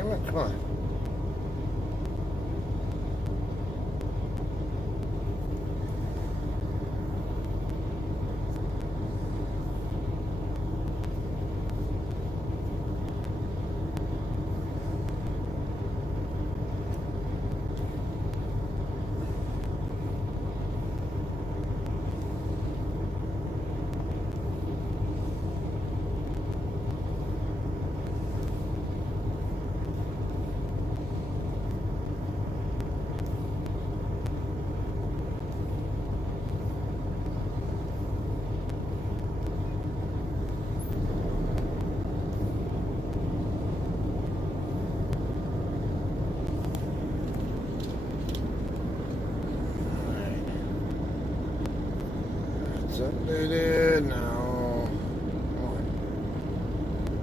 Come on. Updated now.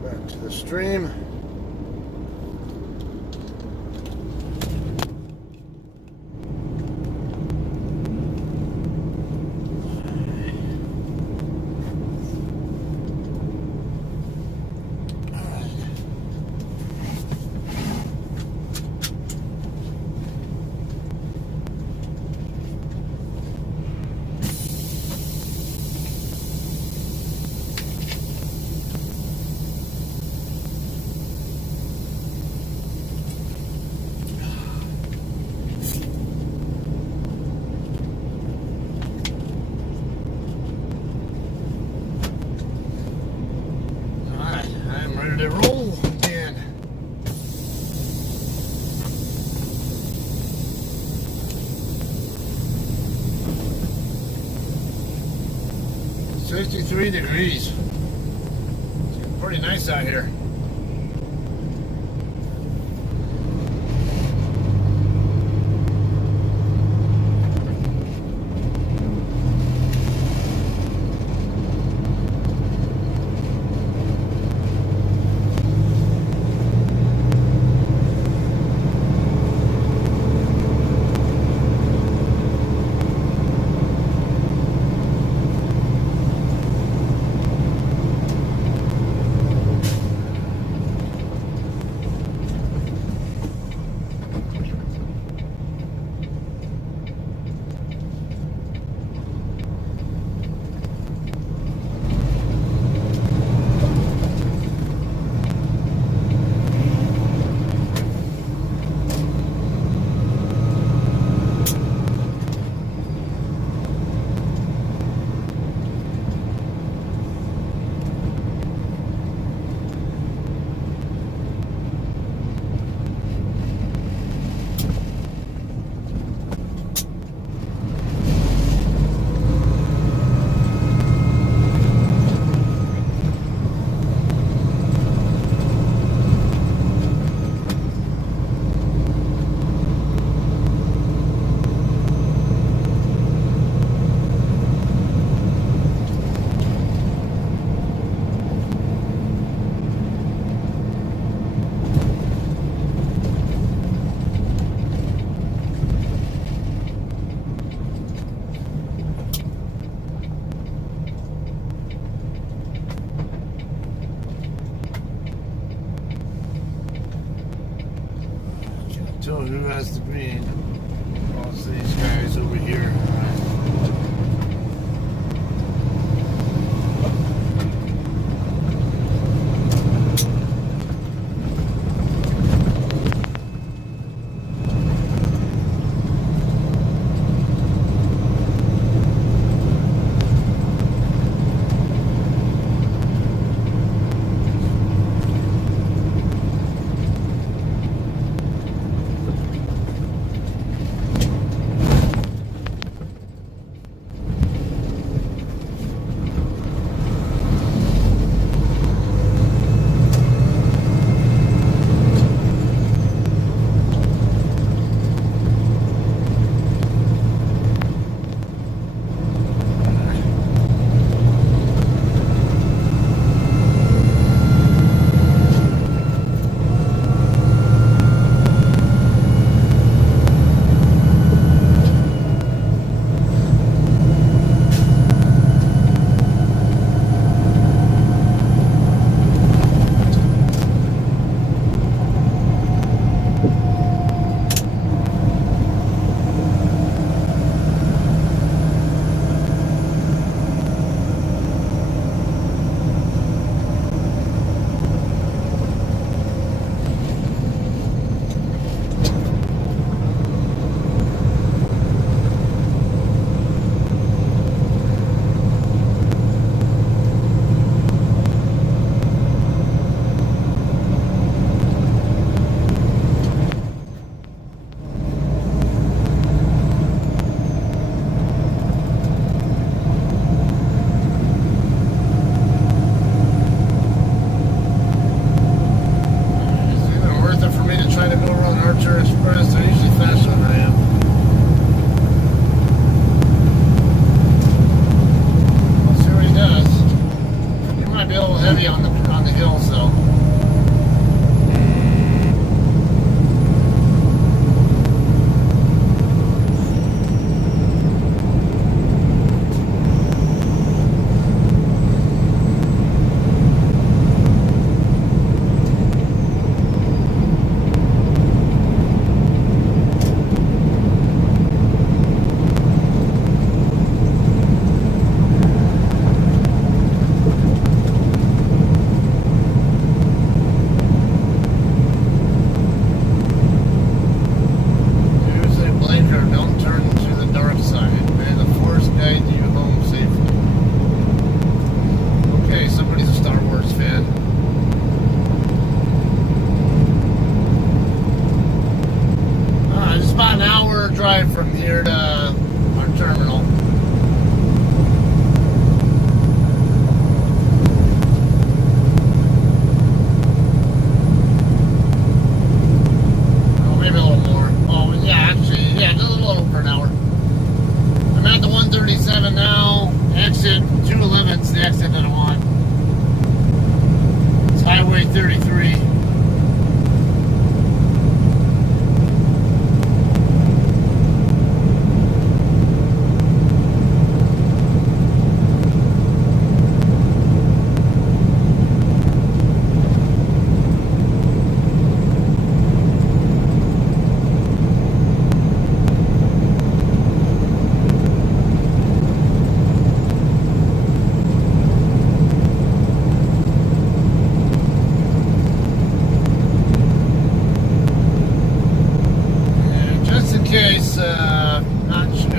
Back to the stream. To roll again. It's 63 degrees. It's pretty nice out here. Tell who has the green. All these guys over here. to try to go around Archer Express. They're usually faster than I am. We'll see what he does. He might be a little heavy on the hills though. Drive from here to our terminal. Oh, maybe a little more. Oh, yeah, actually, yeah, just a little over an hour. I'm at the 137 now. Exit 211 is the exit that I want. It's Highway 33.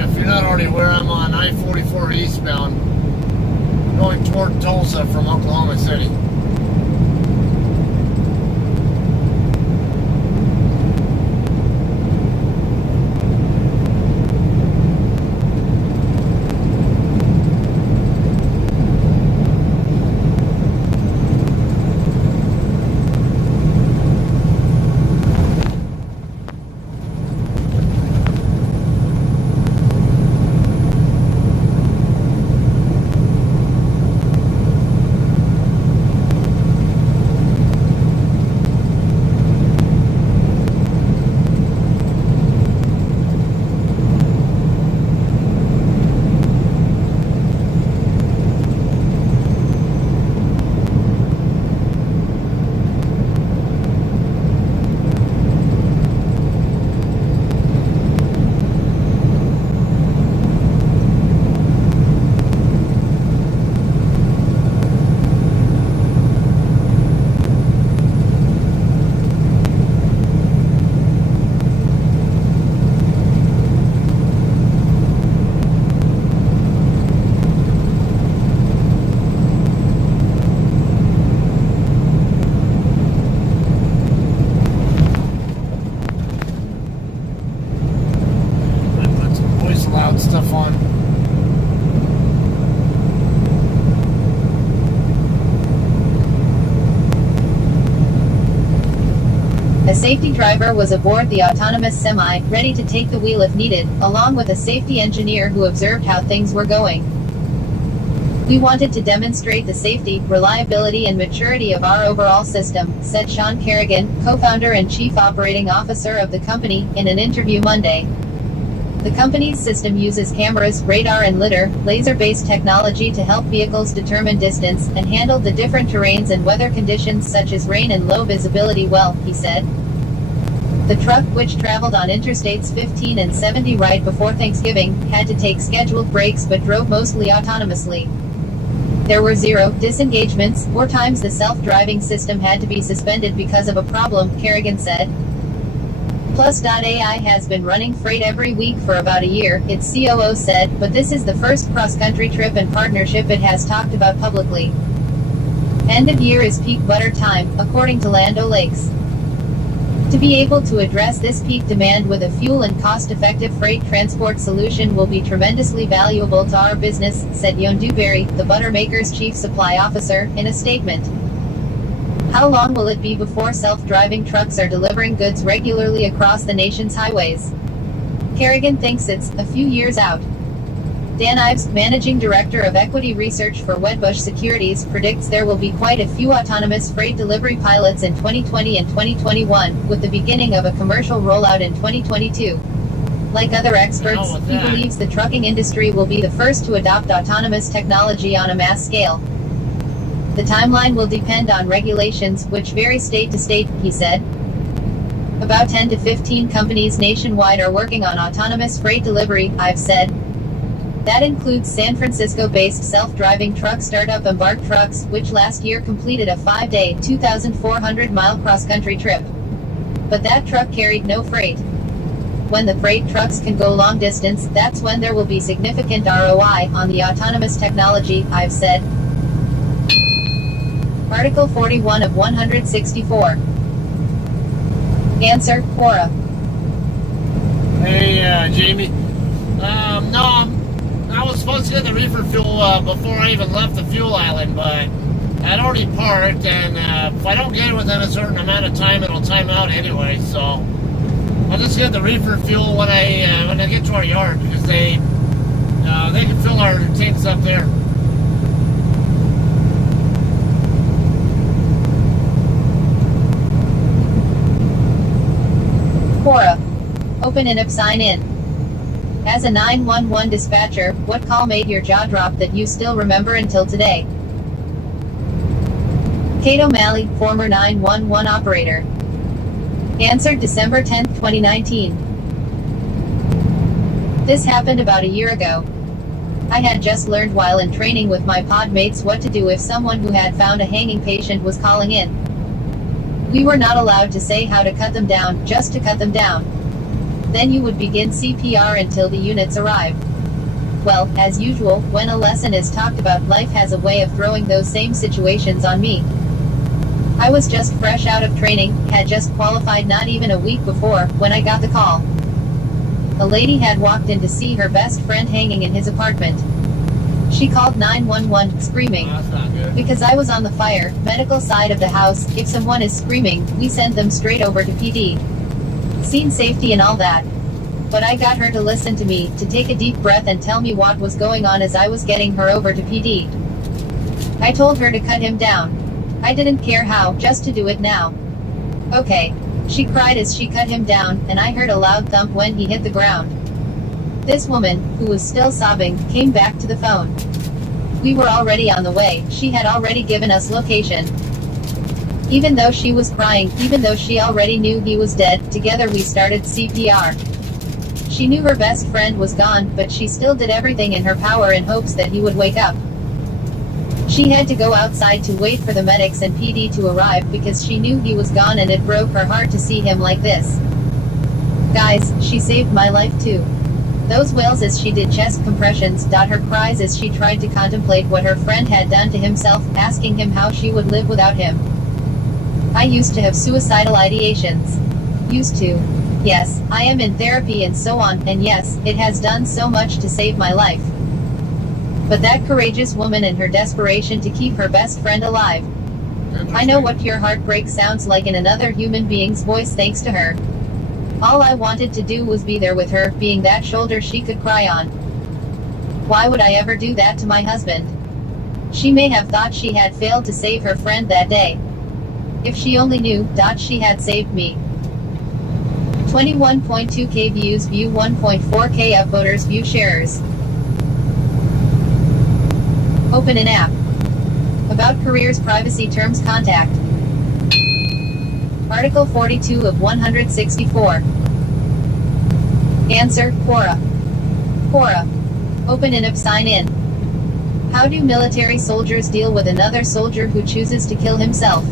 If you're not already aware, I'm on I-44 eastbound, going toward Tulsa from Oklahoma City. Stuff on. A safety driver was aboard the autonomous semi, ready to take the wheel if needed, along with a safety engineer who observed how things were going. "We wanted to demonstrate the safety, reliability and maturity of our overall system," said Sean Kerrigan, co-founder and chief operating officer of the company, in an interview Monday. The company's system uses cameras, radar and lidar, laser-based technology to help vehicles determine distance, and handle the different terrains and weather conditions such as rain and low visibility well, he said. The truck, which traveled on Interstates 15 and 70 right before Thanksgiving, had to take scheduled breaks but drove mostly autonomously. There were 0 disengagements, or times the self-driving system had to be suspended because of a problem, Kerrigan said. Plus.ai has been running freight every week for about a year, its COO said, but this is the first cross-country trip and partnership it has talked about publicly. End of year is peak butter time, according to Land O'Lakes. To be able to address this peak demand with a fuel and cost-effective freight transport solution will be tremendously valuable to our business, said Yon Dewberry, the butter maker's chief supply officer, in a statement. How long will it be before self-driving trucks are delivering goods regularly across the nation's highways? Kerrigan thinks it's a few years out. Dan Ives, managing director of equity research for Wedbush Securities, predicts there will be quite a few autonomous freight delivery pilots in 2020 and 2021, with the beginning of a commercial rollout in 2022. Like other experts, he believes the trucking industry will be the first to adopt autonomous technology on a mass scale. The timeline will depend on regulations, which vary state to state, he said. About 10 to 15 companies nationwide are working on autonomous freight delivery, Ives said. That includes San Francisco-based self-driving truck startup Embark Trucks, which last year completed a 5-day, 2,400-mile cross-country trip. But that truck carried no freight. When the freight trucks can go long distance, that's when there will be significant ROI on the autonomous technology, Ives said. Article 41 of 164. Answer, Quora. Hey, Jamie. No, I was supposed to get the reefer fuel before I even left the fuel island, but I'd already parked, and if I don't get it within a certain amount of time, it'll time out anyway. So I'll just get the reefer fuel when I get to our yard, because they can fill our tanks up there. Quora. Open in-app sign in. As a 911 dispatcher, what call made your jaw drop that you still remember until today? Kate O'Malley, former 911 operator. Answer, December 10, 2019. This happened about a year ago. I had just learned while in training with my pod mates what to do if someone who had found a hanging patient was calling in. We were not allowed to say how to cut them down, just to cut them down. Then you would begin CPR until the units arrived. Well, as usual, when a lesson is talked about, life has a way of throwing those same situations on me. I was just fresh out of training, had just qualified not even a week before, when I got the call. A lady had walked in to see her best friend hanging in his apartment. She called 911, screaming. Oh, that's not good. Because I was on the fire, medical side of the house, if someone is screaming, we send them straight over to PD. Scene safety and all that. But I got her to listen to me, to take a deep breath and tell me what was going on as I was getting her over to PD. I told her to cut him down. I didn't care how, just to do it now. Okay. She cried as she cut him down, and I heard a loud thump when he hit the ground. This woman, who was still sobbing, came back to the phone. We were already on the way, she had already given us location. Even though she was crying, even though she already knew he was dead, together we started CPR. She knew her best friend was gone, but she still did everything in her power in hopes that he would wake up. She had to go outside to wait for the medics and PD to arrive because she knew he was gone, and it broke her heart to see him like this. Guys, she saved my life too. Those wails as she did chest compressions, her cries as she tried to contemplate what her friend had done to himself, asking him how she would live without him. I used to have suicidal ideations. Used to. Yes, I am in therapy and so on, and yes, it has done so much to save my life. But that courageous woman and her desperation to keep her best friend alive. I know what your heartbreak sounds like in another human being's voice thanks to her. All I wanted to do was be there with her, being that shoulder she could cry on. Why would I ever do that to my husband? She may have thought she had failed to save her friend that day. If she only knew, she had saved me. 21.2k views, view 1.4k upvoters, view sharers. Open an app. About careers, privacy terms, contact. Article 42 of 164. Answer, Quora. Quora. Open in-app sign in. How do military soldiers deal with another soldier who chooses to kill himself?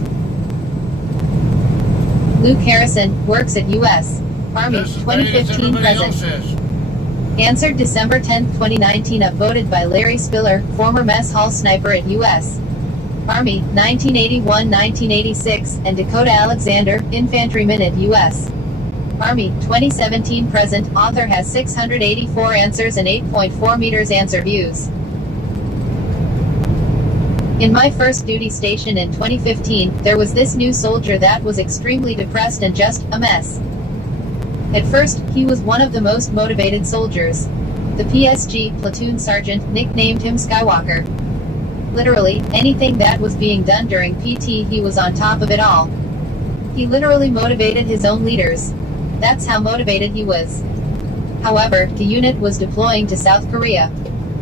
Luke Harrison, works at U.S. Army, 2015 present. Answer, December 10, 2019, upvoted by Larry Spiller, former mess hall sniper at U.S. Army, 1981-1986, and Dakota Alexander, infantryman at U.S. Army, 2017 present. Author has 684 answers and 8.4 meters answer views. In my first duty station in 2015, there was this new soldier that was extremely depressed and just a mess. At first, he was one of the most motivated soldiers. The PSG platoon sergeant nicknamed him Skywalker. Literally, anything that was being done during PT, he was on top of it all. He literally motivated his own leaders. That's how motivated he was. However, the unit was deploying to South Korea.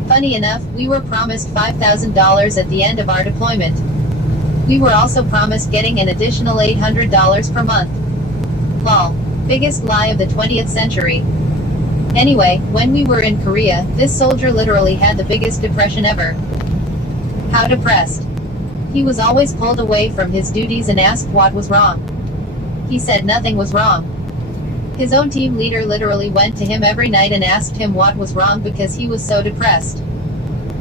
Funny enough, we were promised $5,000 at the end of our deployment. We were also promised getting an additional $800 per month. Lol. Biggest lie of the 20th century. Anyway, when we were in Korea, this soldier literally had the biggest depression ever. How depressed. He was always pulled away from his duties and asked what was wrong. He said nothing was wrong. His own team leader literally went to him every night and asked him what was wrong because he was so depressed.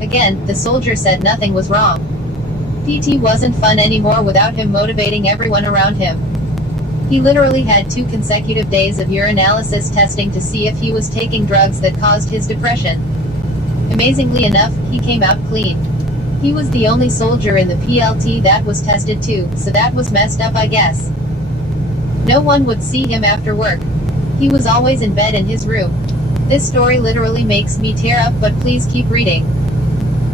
Again, the soldier said nothing was wrong. PT wasn't fun anymore without him motivating everyone around him. He literally had 2 consecutive days of urinalysis testing to see if he was taking drugs that caused his depression. Amazingly enough, he came out clean. He was the only soldier in the PLT that was tested too, so that was messed up, I guess. No one would see him after work. He was always in bed in his room. This story literally makes me tear up, but please keep reading.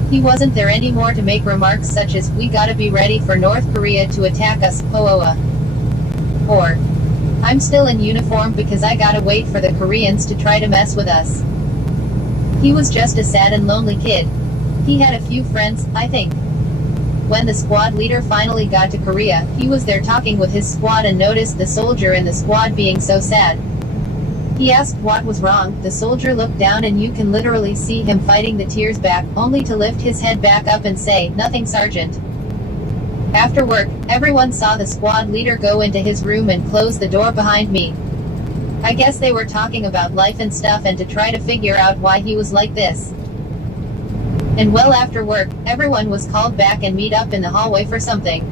He wasn't there anymore to make remarks such as, "We gotta be ready for North Korea to attack us, Hooah." Or, "I'm still in uniform because I gotta wait for the Koreans to try to mess with us." He was just a sad and lonely kid. He had a few friends, I think. When the squad leader finally got to Korea, he was there talking with his squad and noticed the soldier in the squad being so sad. He asked what was wrong. The soldier looked down and you can literally see him fighting the tears back, only to lift his head back up and say, "Nothing, Sergeant." After work, everyone saw the squad leader go into his room and close the door behind me. I guess they were talking about life and stuff and to try to figure out why he was like this. And well, after work, everyone was called back and meet up in the hallway for something.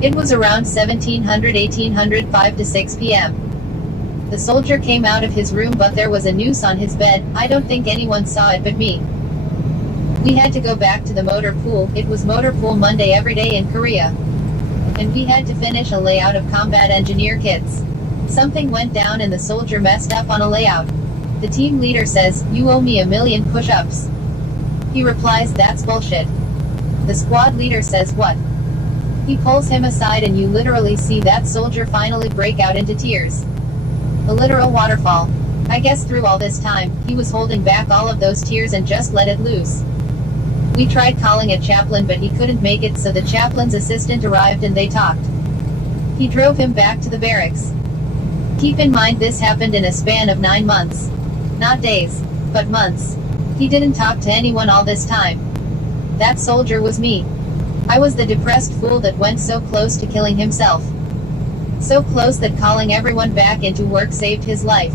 It was around 1700 5 to 6 p.m. The soldier came out of his room, but there was a noose on his bed. I don't think anyone saw it but me. We had to go back to the motor pool. It was motor pool Monday every day in Korea. And we had to finish a layout of combat engineer kits. Something went down and the soldier messed up on a layout. The team leader says, "You owe me 1,000,000 push-ups." He replies, "That's bullshit." The squad leader says, "What?" He pulls him aside and you literally see that soldier finally break out into tears. A literal waterfall. I guess through all this time, he was holding back all of those tears and just let it loose. We tried calling a chaplain but he couldn't make it, so the chaplain's assistant arrived and they talked. He drove him back to the barracks. Keep in mind this happened in a span of 9 months. Not days, but months. He didn't talk to anyone all this time. That soldier was me. I was the depressed fool that went so close to killing himself. So close that calling everyone back into work saved his life.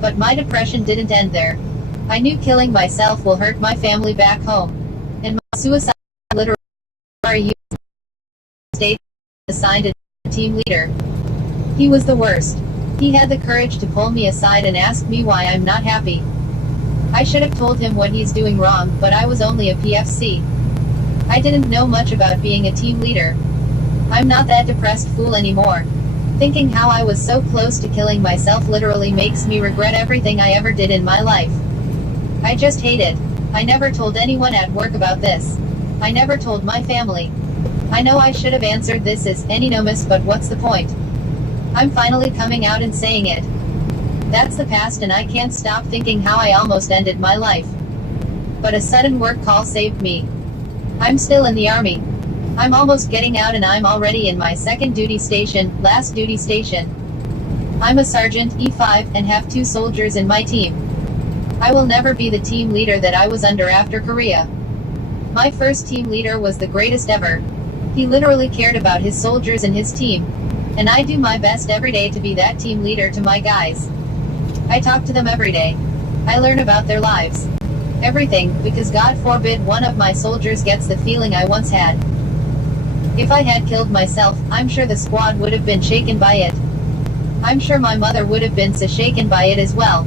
But my depression didn't end there. I knew killing myself will hurt my family back home. And my suicide literally state assigned a team leader. He was the worst. He had the courage to pull me aside and ask me why I'm not happy. I should have told him what he's doing wrong, but I was only a PFC. I didn't know much about being a team leader. I'm not that depressed fool anymore. Thinking how I was so close to killing myself literally makes me regret everything I ever did in my life. I just hate it. I never told anyone at work about this. I never told my family. I know I should have answered this as anonymous, but what's the point? I'm finally coming out and saying it. That's the past and I can't stop thinking how I almost ended my life. But a sudden work call saved me. I'm still in the army. I'm almost getting out and I'm already in my second duty station, last duty station. I'm a sergeant, E5, and have 2 soldiers in my team. I will never be the team leader that I was under after Korea. My first team leader was the greatest ever. He literally cared about his soldiers and his team. And I do my best every day to be that team leader to my guys. I talk to them every day. I learn about their lives. Everything, because God forbid one of my soldiers gets the feeling I once had. If I had killed myself, I'm sure the squad would have been shaken by it. I'm sure my mother would have been so shaken by it as well.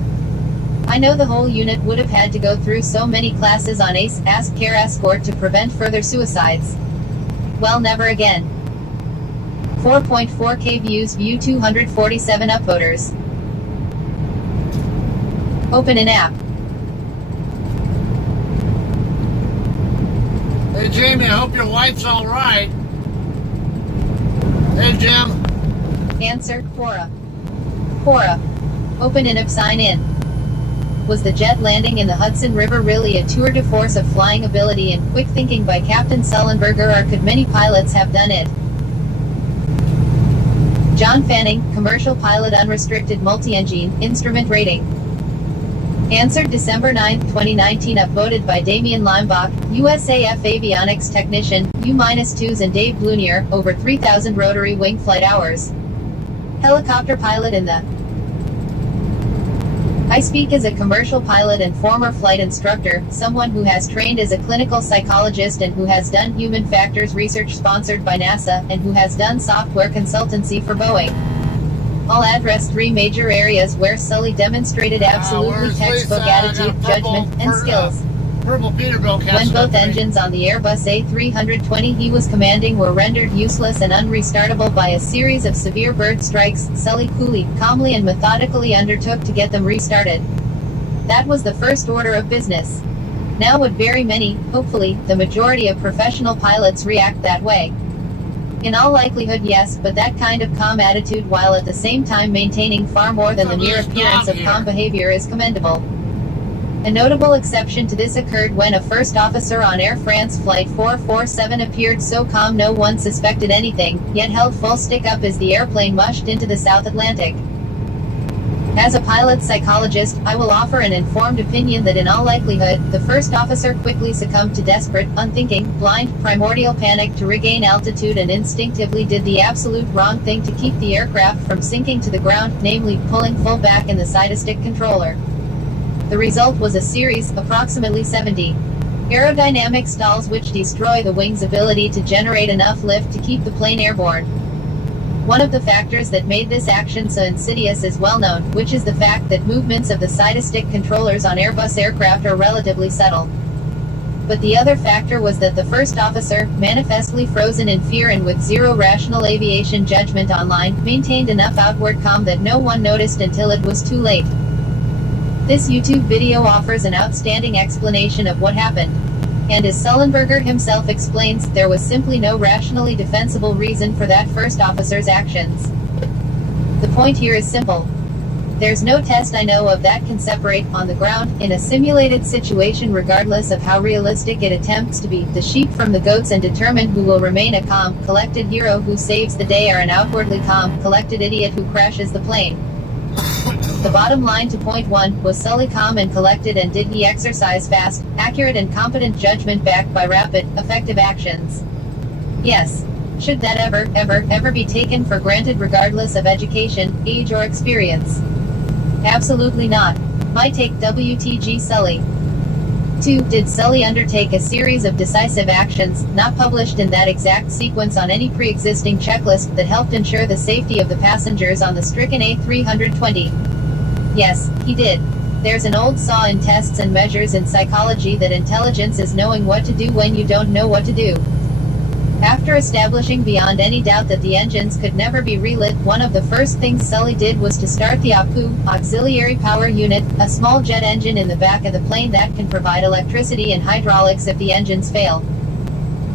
I know the whole unit would have had to go through so many classes on ACE Care Escort to prevent further suicides. Well, never again. 4.4K views, view 247 upvoters. Open an app. Hey, Jamie, I hope your wife's all right. Hey, Jim. Answer, Quora. Quora. Open an app, sign in. Was the jet landing in the Hudson River really a tour de force of flying ability and quick thinking by Captain Sullenberger, or could many pilots have done it? John Fanning, commercial pilot, unrestricted multi-engine, instrument rating. Answered December 9, 2019, upvoted by Damian Leimbach, USAF avionics technician, U-2s, and Dave Blunier, over 3,000 rotary wing flight hours. Helicopter pilot in the I speak as a commercial pilot and former flight instructor, someone who has trained as a clinical psychologist and who has done human factors research sponsored by NASA, and who has done software consultancy for Boeing. I'll address three major areas where Sully demonstrated absolutely textbook attitude, judgment, and skills. Purple Peterbilt When both engines on the Airbus A320 he was commanding were rendered useless and unrestartable by a series of severe bird strikes, Sully coolly, calmly and methodically undertook to get them restarted. That was the first order of business. Now would very many, hopefully, the majority of professional pilots react that way? In all likelihood, yes, but that kind of calm attitude while at the same time maintaining far more than the mere appearance of calm behavior is commendable. A notable exception to this occurred when a first officer on Air France Flight 447 appeared so calm no one suspected anything, yet held full stick up as the airplane mushed into the South Atlantic. As a pilot psychologist, I will offer an informed opinion that in all likelihood, the first officer quickly succumbed to desperate, unthinking, blind, primordial panic to regain altitude and instinctively did the absolute wrong thing to keep the aircraft from sinking to the ground, namely pulling full back in the side-stick controller. The result was a series, approximately 70, aerodynamic stalls which destroy the wing's ability to generate enough lift to keep the plane airborne. One of the factors that made this action so insidious is well known, which is the fact that movements of the side-stick controllers on Airbus aircraft are relatively subtle. But the other factor was that the first officer, manifestly frozen in fear and with zero rational aviation judgment online, maintained enough outward calm that no one noticed until it was too late. This YouTube video offers an outstanding explanation of what happened. And as Sullenberger himself explains, there was simply no rationally defensible reason for that first officer's actions. The point here is simple. There's no test I know of that can separate, on the ground, in a simulated situation regardless of how realistic it attempts to be, the sheep from the goats and determine who will remain a calm, collected hero who saves the day or an outwardly calm, collected idiot who crashes the plane. The bottom line to point one, was Sully calm and collected, and did he exercise fast, accurate and competent judgment backed by rapid, effective actions? Yes. Should that ever be taken for granted regardless of education, age or experience? Absolutely not. My take, WTG Sully. 2. Did Sully undertake a series of decisive actions, not published in that exact sequence on any pre-existing checklist, that helped ensure the safety of the passengers on the stricken A320? Yes, he did. There's an old saw in tests and measures in psychology that intelligence is knowing what to do when you don't know what to do. After establishing beyond any doubt that the engines could never be relit, one of the first things Sully did was to start the APU, Auxiliary Power Unit, a small jet engine in the back of the plane that can provide electricity and hydraulics if the engines fail.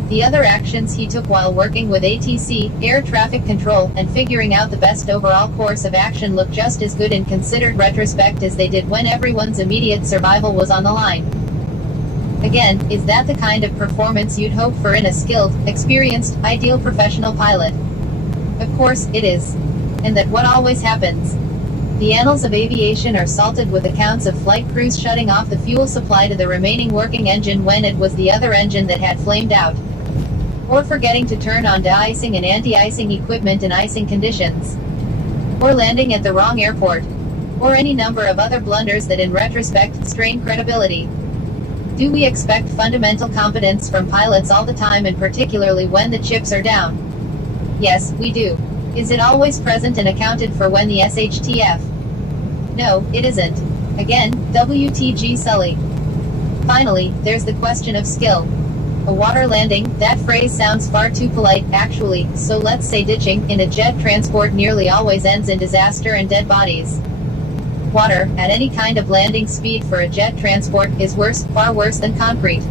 The other actions he took while working with ATC, air traffic control, and figuring out the best overall course of action look just as good in considered retrospect as they did when everyone's immediate survival was on the line. Again, is that the kind of performance you'd hope for in a skilled, experienced, ideal professional pilot? Of course, it is. And that what always happens? The annals of aviation are salted with accounts of flight crews shutting off the fuel supply to the remaining working engine when it was the other engine that had flamed out. Or forgetting to turn on de-icing and anti-icing equipment in icing conditions. Or landing at the wrong airport. Or any number of other blunders that in retrospect strain credibility. Do we expect fundamental competence from pilots all the time, and particularly when the chips are down? Yes, we do. Is it always present and accounted for when the SHTF? No, it isn't. Again, WTG Sully. Finally, there's the question of skill. A water landing, that phrase sounds far too polite, actually, so let's say ditching in a jet transport nearly always ends in disaster and dead bodies. Water, at any kind of landing speed for a jet transport, is worse, far worse than concrete.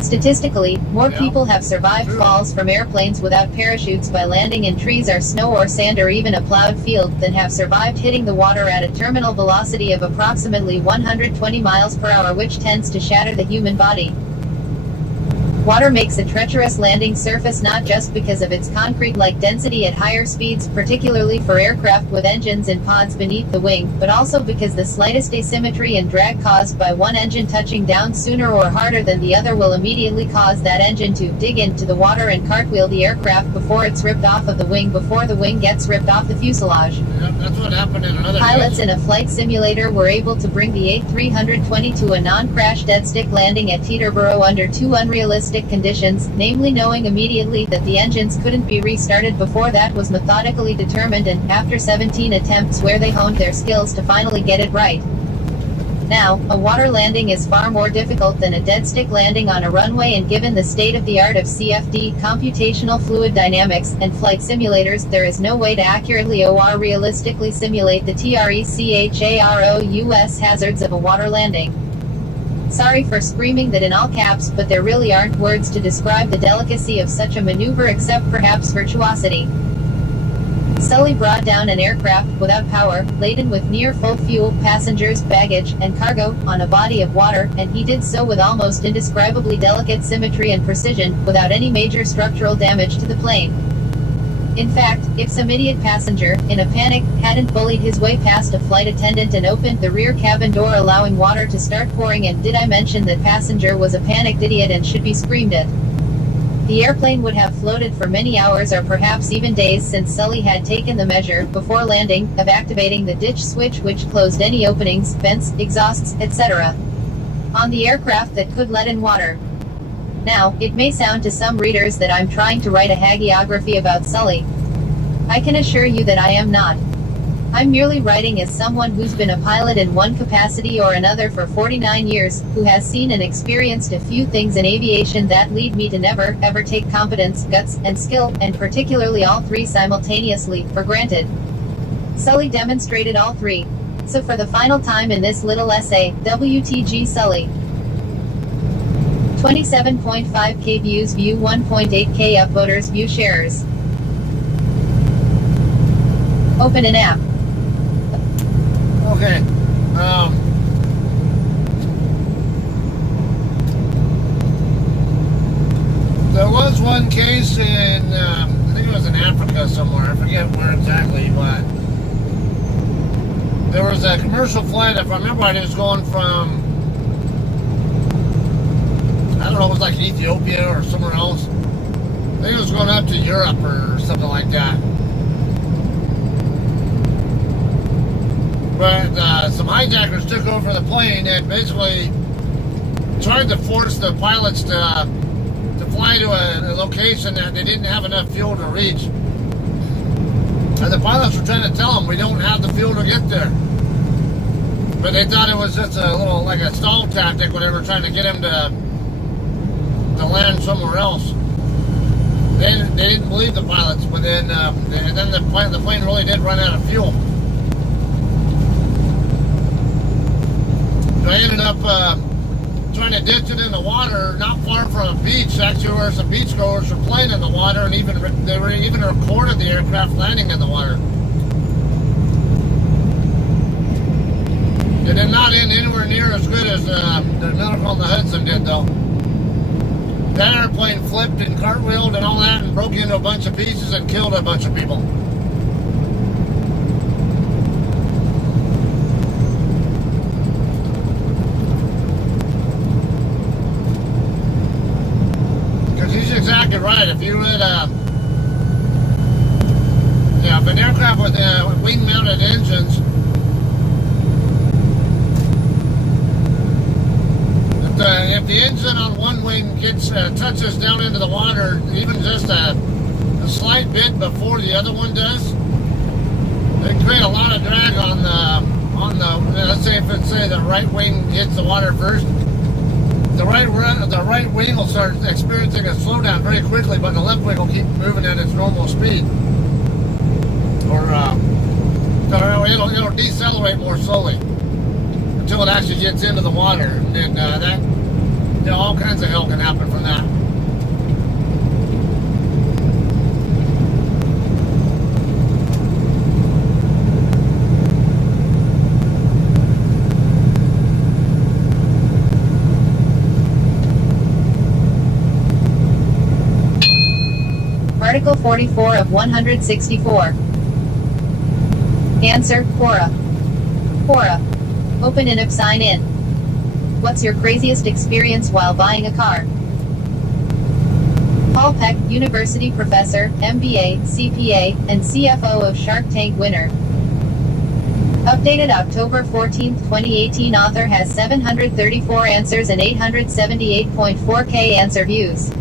Statistically, more people have survived falls from airplanes without parachutes by landing in trees or snow or sand or even a plowed field than have survived hitting the water at a terminal velocity of approximately 120 miles per hour, which tends to shatter the human body. Water makes a treacherous landing surface not just because of its concrete-like density at higher speeds, particularly for aircraft with engines and pods beneath the wing, but also because the slightest asymmetry and drag caused by one engine touching down sooner or harder than the other will immediately cause that engine to dig into the water and cartwheel the aircraft before it's ripped off of the wing before the wing gets ripped off the fuselage. Yep, that's what happened in another Pilots case. in a flight simulator were able to bring the A320 to a non-crash dead-stick landing at Teterboro under two unrealistic conditions, namely knowing immediately that the engines couldn't be restarted before that was methodically determined and, after 17 attempts where they honed their skills to finally get it right. Now, a water landing is far more difficult than a dead-stick landing on a runway, and given the state-of-the-art of CFD, computational fluid dynamics, and flight simulators, there is no way to accurately or realistically simulate the TRECHAROUS hazards of a water landing. Sorry for screaming that in all caps, but there really aren't words to describe the delicacy of such a maneuver except perhaps virtuosity. Sully brought down an aircraft without power, laden with near full fuel, passengers, baggage, and cargo, on a body of water, and he did so with almost indescribably delicate symmetry and precision, without any major structural damage to the plane. In fact, if some idiot passenger, in a panic, hadn't bullied his way past a flight attendant and opened the rear cabin door allowing water to start pouring, and did I mention that passenger was a panicked idiot and should be screamed at, the airplane would have floated for many hours or perhaps even days, since Sully had taken the measure, before landing, of activating the ditch switch which closed any openings, vents, exhausts, etc. on the aircraft that could let in water. Now, it may sound to some readers that I'm trying to write a hagiography about Sully. I can assure you that I am not. I'm merely writing as someone who's been a pilot in one capacity or another for 49 years, who has seen and experienced a few things in aviation that lead me to never, ever take competence, guts, and skill, and particularly all three simultaneously, for granted. Sully demonstrated all three. So for the final time in this little essay, WTG Sully. 27.5k views, view 1.8k upvoters, view sharers. Open an app. Okay. There was one case in, I think it was in Africa somewhere. I forget where exactly, but there was a commercial flight. If I remember right, it was going from, I don't know, it was like Ethiopia or somewhere else. I think it was going up to Europe or something like that. But some hijackers took over the plane and basically tried to force the pilots to fly to a location that they didn't have enough fuel to reach. And the pilots were trying to tell them, we don't have the fuel to get there. But they thought it was just a little, like a stall tactic when they were trying to get them to land somewhere else. They didn't believe the pilots, but then the plane really did run out of fuel. So I ended up trying to ditch it in the water, not far from a beach, actually, where some beachgoers were playing in the water, and they were even recorded the aircraft landing in the water. It did not end anywhere near as good as the Miracle on the Hudson did, though. That airplane flipped and cartwheeled and all that and broke into a bunch of pieces and killed a bunch of people. Because he's exactly right. If you had if an aircraft with wing-mounted engines, if the engine on one wing touches down into the water, even just a slight bit before the other one does, they create a lot of drag on on the, let's say if it's say the right wing hits the water first, the right wing will start experiencing a slowdown very quickly, but the left wing will keep moving at its normal speed, or it'll decelerate more slowly until it actually gets into the water, and then that, all kinds of hell can happen from that. Article 44 of 164. Answer, Quora. Quora. Open and sign in. What's your craziest experience while buying a car? Paul Peck, University Professor, MBA, CPA, and CFO of Shark Tank winner. Updated October 14, 2018. Author has 734 answers and 878.4K answer views.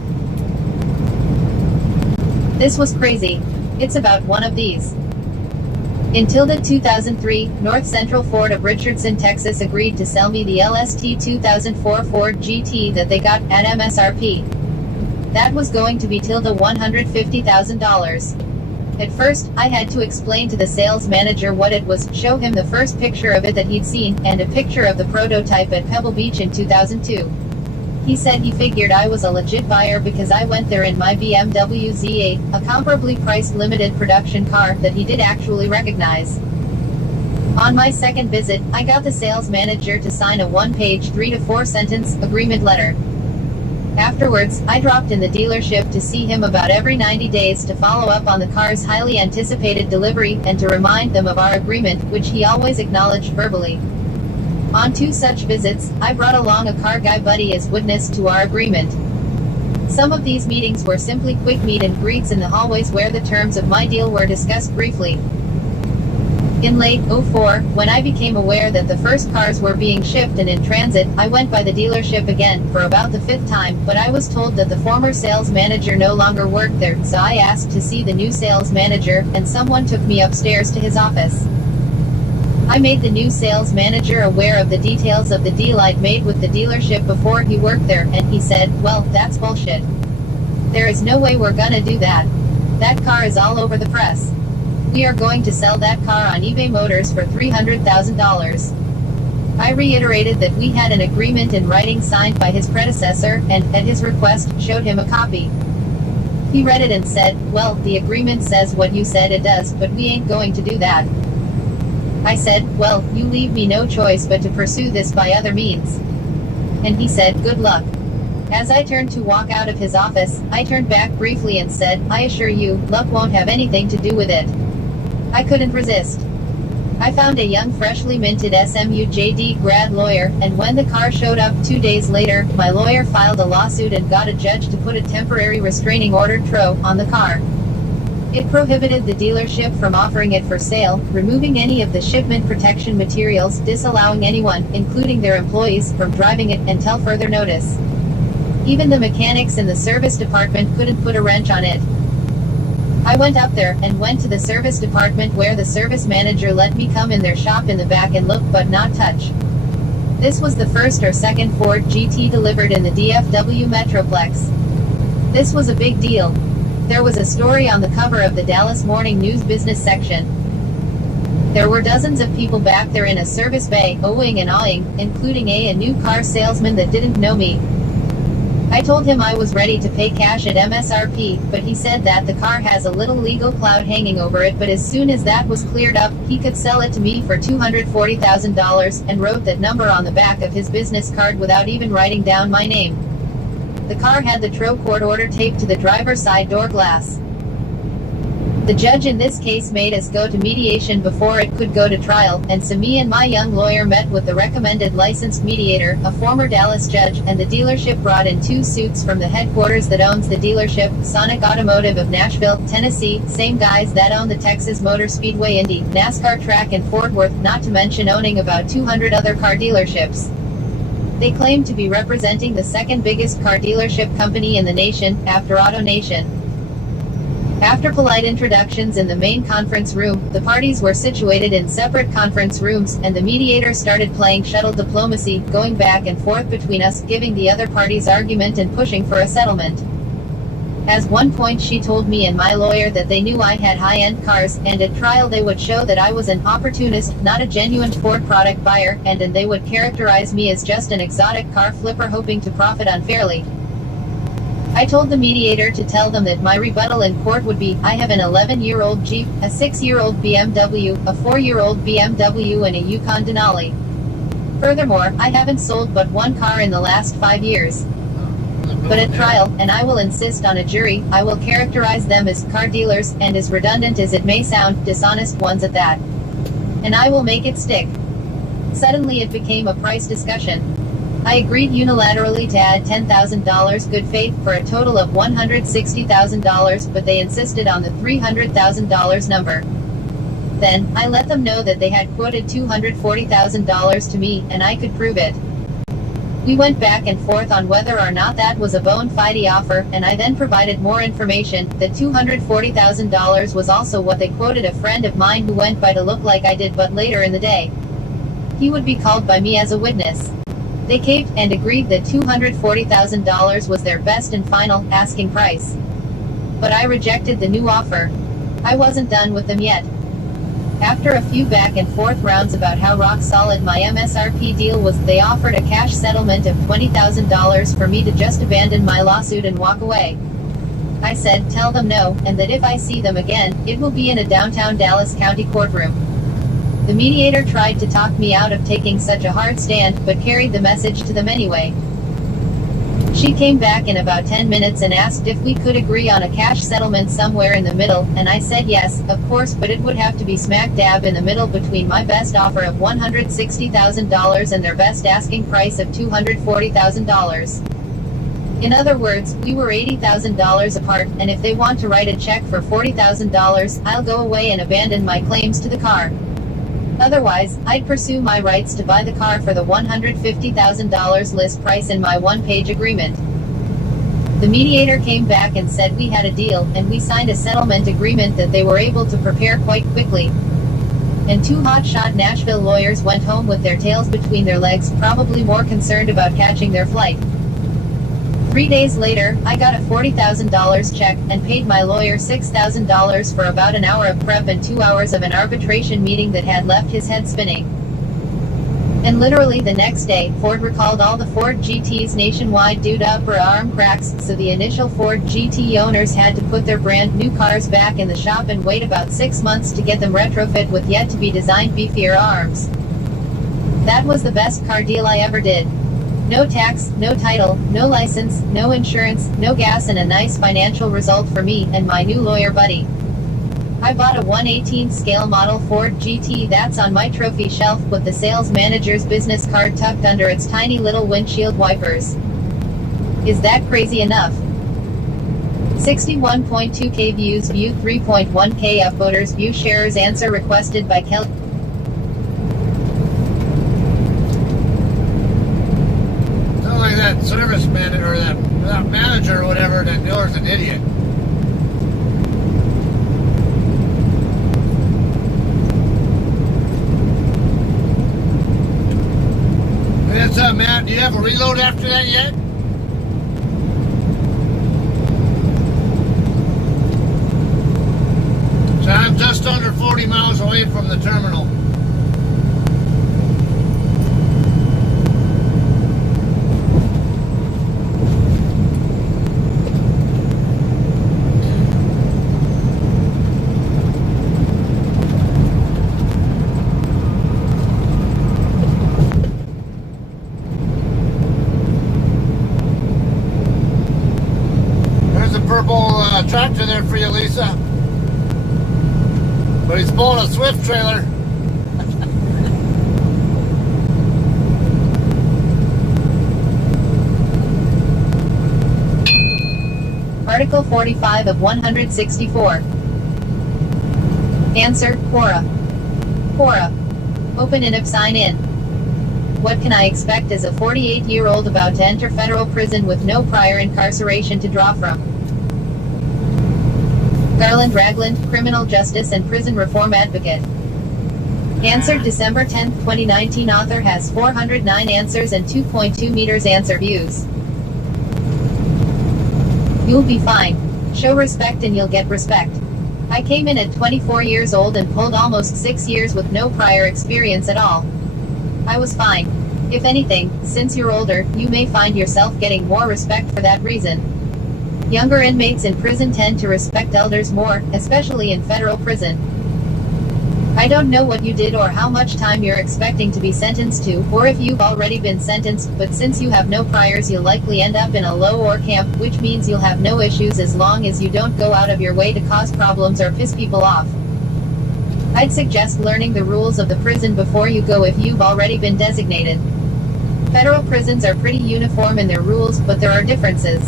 This was crazy. It's about one of these. In 2003, North Central Ford of Richardson, Texas agreed to sell me the LST 2004 Ford GT that they got at MSRP. That was going to be $150,000. At first, I had to explain to the sales manager what it was, show him the first picture of it that he'd seen, and a picture of the prototype at Pebble Beach in 2002. He said he figured I was a legit buyer because I went there in my BMW Z8, a comparably priced limited production car that he did actually recognize. On my second visit, I got the sales manager to sign a one-page 3 to 4 sentence agreement letter. Afterwards, I dropped in the dealership to see him about every 90 days to follow up on the car's highly anticipated delivery and to remind them of our agreement, which he always acknowledged verbally. On 2 such visits, I brought along a car guy buddy as witness to our agreement. Some of these meetings were simply quick meet and greets in the hallways where the terms of my deal were discussed briefly. In late '04, when I became aware that the first cars were being shipped and in transit, I went by the dealership again, for about the 5th time, but I was told that the former sales manager no longer worked there, so I asked to see the new sales manager, and someone took me upstairs to his office. I made the new sales manager aware of the details of the deal I'd made with the dealership before he worked there, and he said, "Well, that's bullshit. There is no way we're gonna do that. That car is all over the press. We are going to sell that car on eBay Motors for $300,000. I reiterated that we had an agreement in writing signed by his predecessor, and, at his request, showed him a copy. He read it and said, "Well, the agreement says what you said it does, but we ain't going to do that." I said, "Well, you leave me no choice but to pursue this by other means." And he said, "Good luck." As I turned to walk out of his office, I turned back briefly and said, "I assure you, luck won't have anything to do with it." I couldn't resist. I found a young freshly minted SMU JD grad lawyer, and when the car showed up 2 days later, my lawyer filed a lawsuit and got a judge to put a temporary restraining order on the car. It prohibited the dealership from offering it for sale, removing any of the shipment protection materials, disallowing anyone, including their employees, from driving it until further notice. Even the mechanics in the service department couldn't put a wrench on it. I went up there, and went to the service department where the service manager let me come in their shop in the back and look but not touch. This was the first or second Ford GT delivered in the DFW Metroplex. This was a big deal. There was a story on the cover of the Dallas Morning News business section. There were dozens of people back there in a service bay, oohing and awing, including a new car salesman that didn't know me. I told him I was ready to pay cash at MSRP, but he said that the car has a little legal cloud hanging over it, but as soon as that was cleared up, he could sell it to me for $240,000, and wrote that number on the back of his business card without even writing down my name. The car had the tow court order taped to the driver's side door glass. The judge in this case made us go to mediation before it could go to trial, and so me and my young lawyer met with the recommended licensed mediator, a former Dallas judge, and the dealership brought in 2 suits from the headquarters that owns the dealership, Sonic Automotive of Nashville, Tennessee, same guys that own the Texas Motor Speedway, Indy, NASCAR track in Fort Worth, not to mention owning about 200 other car dealerships. They claim to be representing the second biggest car dealership company in the nation, after AutoNation. After polite introductions in the main conference room, the parties were situated in separate conference rooms, and the mediator started playing shuttle diplomacy, going back and forth between us, giving the other party's argument and pushing for a settlement. At one point she told me and my lawyer that they knew I had high-end cars, and at trial they would show that I was an opportunist, not a genuine Ford product buyer, and they would characterize me as just an exotic car flipper hoping to profit unfairly. I told the mediator to tell them that my rebuttal in court would be, I have an 11-year-old Jeep, a 6-year-old BMW, a 4-year-old BMW and a Yukon Denali. Furthermore, I haven't sold but one car in the last 5 years. But at trial, and I will insist on a jury, I will characterize them as car dealers, and as redundant as it may sound, dishonest ones at that. And I will make it stick. Suddenly it became a price discussion. I agreed unilaterally to add $10,000 good faith for a total of $160,000, but they insisted on the $300,000 number. Then, I let them know that they had quoted $240,000 to me, and I could prove it. We went back and forth on whether or not that was a bona fide offer, and I then provided more information. The $240,000 was also what they quoted a friend of mine who went by to look like I did, but later in the day. He would be called by me as a witness. They caved, and agreed that $240,000 was their best and final, asking price. But I rejected the new offer. I wasn't done with them yet. After a few back and forth rounds about how rock solid my MSRP deal was, they offered a cash settlement of $20,000 for me to just abandon my lawsuit and walk away. I said, tell them no, and that if I see them again, it will be in a downtown Dallas County courtroom. The mediator tried to talk me out of taking such a hard stand, but carried the message to them anyway. She came back in about 10 minutes and asked if we could agree on a cash settlement somewhere in the middle, and I said yes, of course, but it would have to be smack dab in the middle between my best offer of $160,000 and their best asking price of $240,000. In other words, we were $80,000 apart, and if they want to write a check for $40,000, I'll go away and abandon my claims to the car. Otherwise, I'd pursue my rights to buy the car for the $150,000 list price in my one-page agreement. The mediator came back and said we had a deal, and we signed a settlement agreement that they were able to prepare quite quickly. And two hotshot Nashville lawyers went home with their tails between their legs, probably more concerned about catching their flight. 3 days later, I got a $40,000 check, and paid my lawyer $6,000 for about an hour of prep and 2 hours of an arbitration meeting that had left his head spinning. And literally the next day, Ford recalled all the Ford GTs nationwide due to upper arm cracks, so the initial Ford GT owners had to put their brand new cars back in the shop and wait about 6 months to get them retrofit with yet to be designed beefier arms. That was the best car deal I ever did. No tax, no title, no license, no insurance, no gas, and a nice financial result for me and my new lawyer buddy. I bought a 1/18 scale model Ford GT that's on my trophy shelf with the sales manager's business card tucked under its tiny little windshield wipers. Is that crazy enough? 61.2K views, view 3.1K upvoters, view sharers, answer requested by Kelly. That service manager, or that manager or whatever, that dealer's an idiot. What's up, Matt? Do you have a reload after that yet? So I'm just under 40 miles away from the terminal. Tractor there for you, Lisa. But he's pulling a Swift trailer. Article 45 of 164. Answer, Quora. Quora. Open INIP sign in. What can I expect as a 48-year-old about to enter federal prison with no prior incarceration to draw from? Garland Ragland, criminal justice and prison reform advocate. Answered December 10, 2019. Author has 409 answers and 2.2 meters answer views. You'll be fine. Show respect and you'll get respect. I came in at 24 years old and pulled almost 6 years with no prior experience at all. I was fine. If anything, since you're older, you may find yourself getting more respect for that reason. Younger inmates in prison tend to respect elders more, especially in federal prison. I don't know what you did or how much time you're expecting to be sentenced to, or if you've already been sentenced, but since you have no priors you'll likely end up in a low-or camp, which means you'll have no issues as long as you don't go out of your way to cause problems or piss people off. I'd suggest learning the rules of the prison before you go if you've already been designated. Federal prisons are pretty uniform in their rules, but there are differences.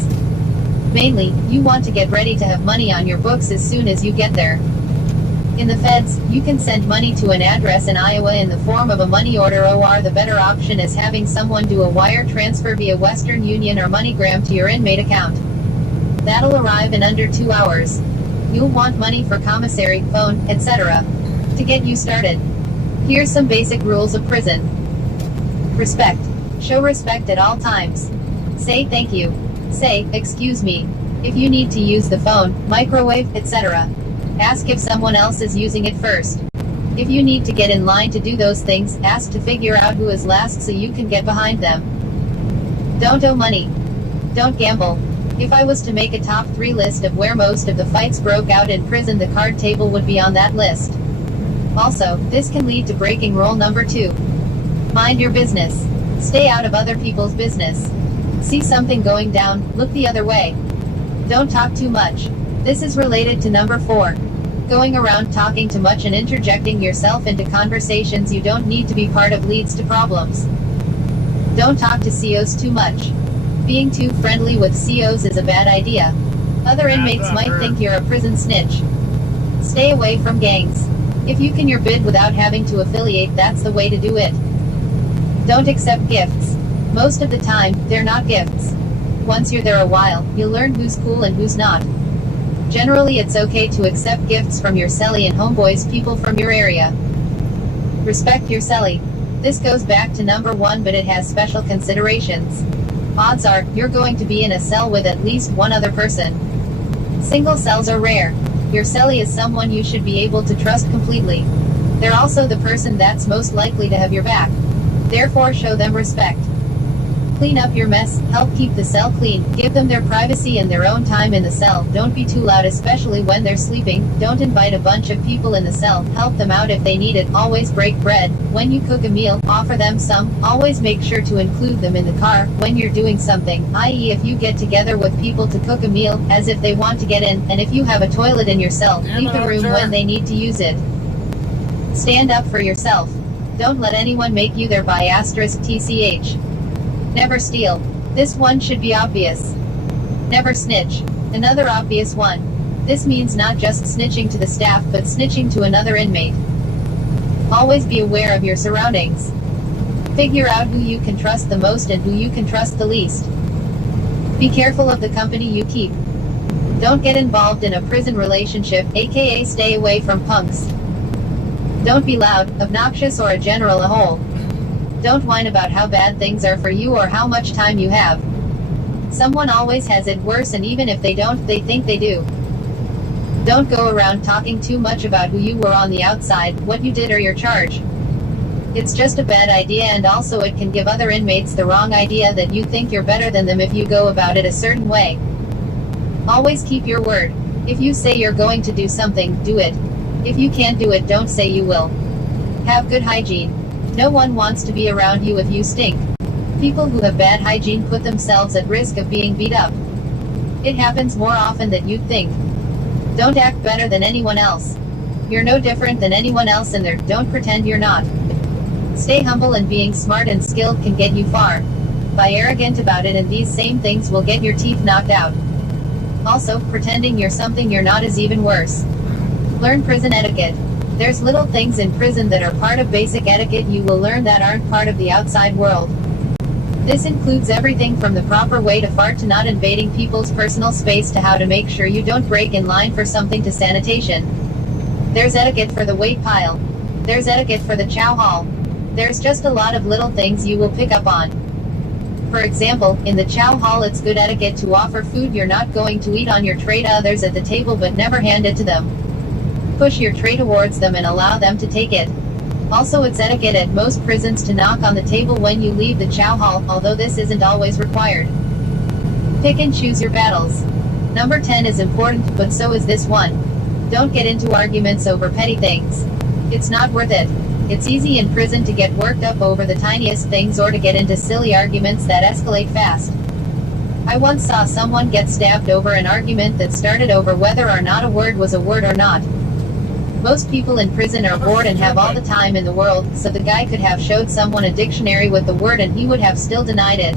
Mainly, you want to get ready to have money on your books as soon as you get there. In the feds, you can send money to an address in Iowa in the form of a money order, or the better option is having someone do a wire transfer via Western Union or MoneyGram to your inmate account. That'll arrive in under 2 hours. You'll want money for commissary, phone, etc. To get you started. Here's some basic rules of prison. Respect. Show respect at all times. Say thank you. Say, excuse me. If you need to use the phone, microwave, etc. Ask if someone else is using it first. If you need to get in line to do those things, ask to figure out who is last so you can get behind them. Don't owe money. Don't gamble. If I was to make a top 3 list of where most of the fights broke out in prison, the card table would be on that list. Also, this can lead to breaking rule number 2. Mind your business. Stay out of other people's business. See something going down, look the other way. Don't talk too much. This is related to number 4. Going around talking too much and interjecting yourself into conversations you don't need to be part of leads to problems. Don't talk to COs too much. Being too friendly with COs is a bad idea. Other inmates might think you're a prison snitch. Stay away from gangs. If you can your bid without having to affiliate, that's the way to do it. Don't accept gifts. Most of the time, they're not gifts. Once you're there a while, you'll learn who's cool and who's not. Generally, it's okay to accept gifts from your cellie and homeboys, people from your area. Respect your cellie. This goes back to number 1, but it has special considerations. Odds are, you're going to be in a cell with at least one other person. Single cells are rare. Your cellie is someone you should be able to trust completely. They're also the person that's most likely to have your back. Therefore, show them respect. Clean up your mess, help keep the cell clean, give them their privacy and their own time in the cell, don't be too loud especially when they're sleeping, don't invite a bunch of people in the cell, help them out if they need it, always break bread, when you cook a meal, offer them some, always make sure to include them in the car, when you're doing something, i.e. if you get together with people to cook a meal, as if they want to get in, and if you have a toilet in your cell, leave the room when they need to use it. Stand up for yourself. Don't let anyone make you their *TCH. Never steal. This one should be obvious. Never snitch. Another obvious one. This means not just snitching to the staff but snitching to another inmate. Always be aware of your surroundings. Figure out who you can trust the most and who you can trust the least. Be careful of the company you keep. Don't get involved in a prison relationship, aka stay away from punks. Don't be loud, obnoxious or a general a hole. Don't whine about how bad things are for you or how much time you have. Someone always has it worse, and even if they don't, they think they do. Don't go around talking too much about who you were on the outside, what you did or your charge. It's just a bad idea, and also it can give other inmates the wrong idea that you think you're better than them if you go about it a certain way. Always keep your word. If you say you're going to do something, do it. If you can't do it, don't say you will. Have good hygiene. No one wants to be around you if you stink. People who have bad hygiene put themselves at risk of being beat up. It happens more often than you'd think. Don't act better than anyone else. You're no different than anyone else in there, don't pretend you're not. Stay humble, and being smart and skilled can get you far. Be arrogant about it and these same things will get your teeth knocked out. Also, pretending you're something you're not is even worse. Learn prison etiquette. There's little things in prison that are part of basic etiquette you will learn that aren't part of the outside world. This includes everything from the proper way to fart to not invading people's personal space to how to make sure you don't break in line for something to sanitation. There's etiquette for the weight pile. There's etiquette for the chow hall. There's just a lot of little things you will pick up on. For example, in the chow hall it's good etiquette to offer food you're not going to eat on your tray to others at the table but never hand it to them. Push your tray towards them and allow them to take it. Also, it's etiquette at most prisons to knock on the table when you leave the chow hall, although this isn't always required. Pick and choose your battles. Number 10 is important, but so is this one. Don't get into arguments over petty things. It's not worth it. It's easy in prison to get worked up over the tiniest things or to get into silly arguments that escalate fast. I once saw someone get stabbed over an argument that started over whether or not a word was a word or not. Most people in prison are bored and have all the time in the world, so the guy could have showed someone a dictionary with the word and he would have still denied it.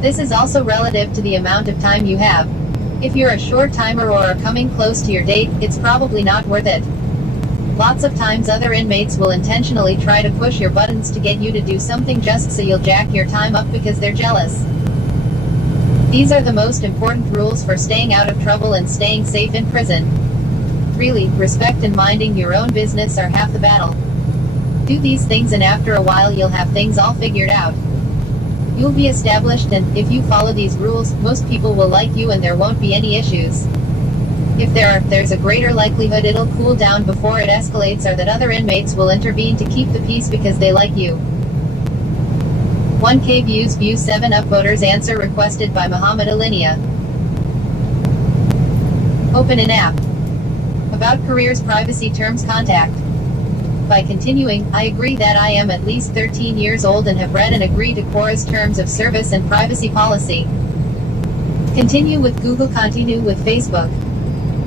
This is also relative to the amount of time you have. If you're a short timer or are coming close to your date, it's probably not worth it. Lots of times other inmates will intentionally try to push your buttons to get you to do something just so you'll jack your time up because they're jealous. These are the most important rules for staying out of trouble and staying safe in prison. Really, respect and minding your own business are half the battle. Do these things and after a while you'll have things all figured out. You'll be established and, if you follow these rules, most people will like you and there won't be any issues. If there's a greater likelihood it'll cool down before it escalates or that other inmates will intervene to keep the peace because they like you. 1K views. View 7 upvoters. Answer requested by Muhammad Alinia. Open an app. About careers, privacy terms, contact. By continuing, I agree that I am at least 13 years old and have read and agree to Quora's terms of service and privacy policy. Continue with Google. Continue with Facebook.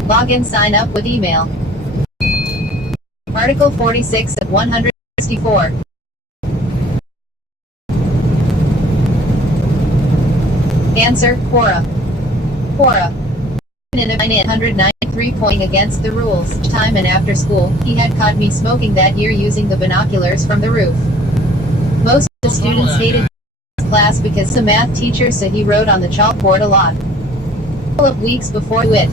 Login. Sign up with email. Article 46 of 164. Answer. Quora. Quora. In a 993 point against the rules. Time and after school, he had caught me smoking that year using the binoculars from the roof. Most of the students hated class because the math teacher said he wrote on the chalkboard a lot. A couple of weeks before it,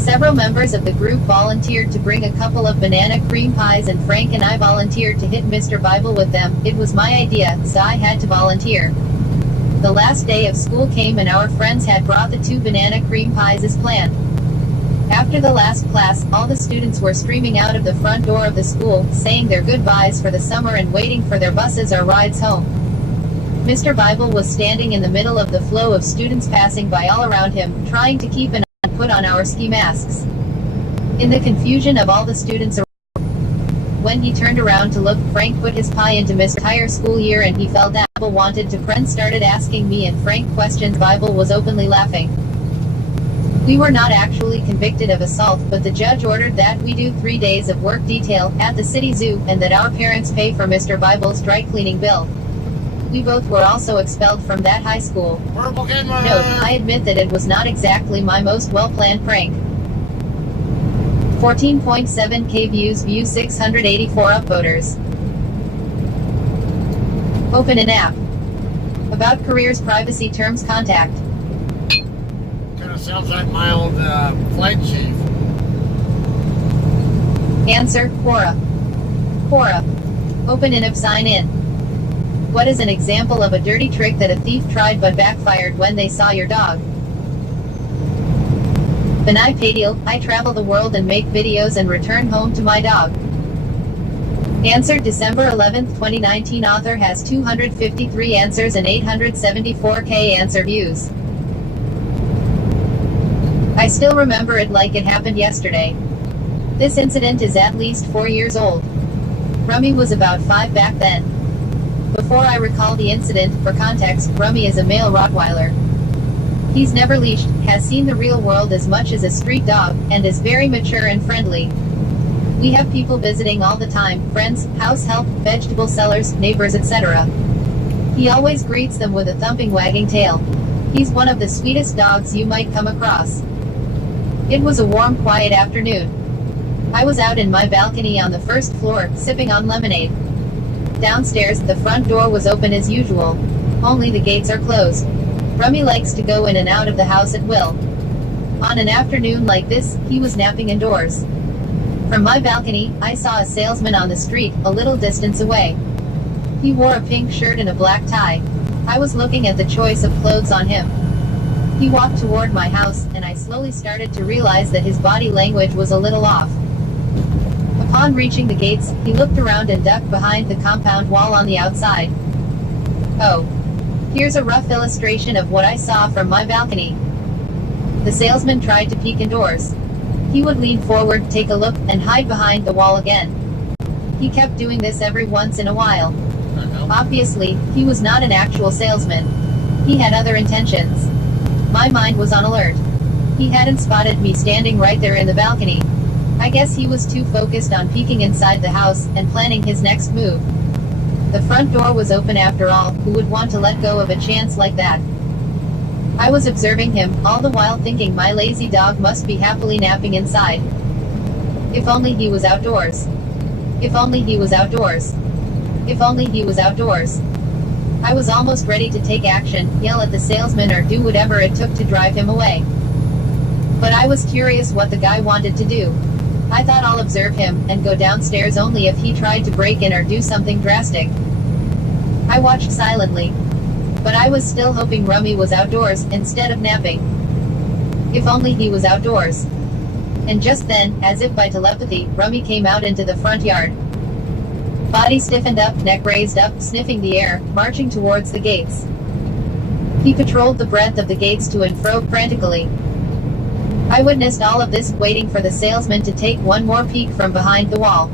several members of the group volunteered to bring a couple of banana cream pies and Frank and I volunteered to hit Mr. Bible with them. It was my idea, so I had to volunteer. The last day of school came and our friends had brought the 2 banana cream pies as planned. After the last class, all the students were streaming out of the front door of the school, saying their goodbyes for the summer and waiting for their buses or rides home. Mr. Bible was standing in the middle of the flow of students passing by all around him, trying to keep an eye and put on our ski masks. In the confusion of all the students around, when he turned around to look, Frank put his pie into Mr. entire school year and he fell down. Bible wanted to friend started asking me and Frank questions. Bible was openly laughing. We were not actually convicted of assault, but the judge ordered that we do 3 days of work detail at the city zoo and that our parents pay for Mr. Bible's dry cleaning bill. We both were also expelled from that high school. Note, I admit that it was not exactly my most well-planned prank. 14.7K views. View 684 upvoters. Open an app. About careers, privacy terms, contact. Kind of sounds like my old flight chief. Answer. Quora. Quora. Open an app. Sign in. What is an example of a dirty trick that a thief tried but backfired when they saw your dog? Benai Padial, I travel the world and make videos and return home to my dog. Answer. December 11, 2019. Author has 253 answers and 874K answer views. I still remember it like it happened yesterday. This incident is at least 4 years old. Rummy was about 5 back then. Before I recall the incident, for context, Rummy is a male Rottweiler. He's never leashed, has seen the real world as much as a street dog, and is very mature and friendly. We have people visiting all the time, friends, house help, vegetable sellers, neighbors, etc. He always greets them with a thumping wagging tail. He's one of the sweetest dogs you might come across. It was a warm, quiet afternoon. I was out in my balcony on the first floor, sipping on lemonade. Downstairs, the front door was open as usual. Only the gates are closed. Rummy likes to go in and out of the house at will. On an afternoon like this, he was napping indoors. From my balcony, I saw a salesman on the street, a little distance away. He wore a pink shirt and a black tie. I was looking at the choice of clothes on him. He walked toward my house, and I slowly started to realize that his body language was a little off. Upon reaching the gates, he looked around and ducked behind the compound wall on the outside. Oh. Here's a rough illustration of what I saw from my balcony. The salesman tried to peek indoors. He would lean forward, take a look, and hide behind the wall again. He kept doing this every once in a while. Obviously, he was not an actual salesman. He had other intentions. My mind was on alert. He hadn't spotted me standing right there in the balcony. I guess he was too focused on peeking inside the house and planning his next move. The front door was open after all, who would want to let go of a chance like that? I was observing him, all the while thinking my lazy dog must be happily napping inside. If only he was outdoors. If only he was outdoors. If only he was outdoors. I was almost ready to take action, yell at the salesman or do whatever it took to drive him away. But I was curious what the guy wanted to do. I thought I'll observe him, and go downstairs only if he tried to break in or do something drastic. I watched silently. But I was still hoping Rummy was outdoors, instead of napping. If only he was outdoors. And just then, as if by telepathy, Rummy came out into the front yard. Body stiffened up, neck raised up, sniffing the air, marching towards the gates. He patrolled the breadth of the gates to and fro frantically. I witnessed all of this, waiting for the salesman to take one more peek from behind the wall.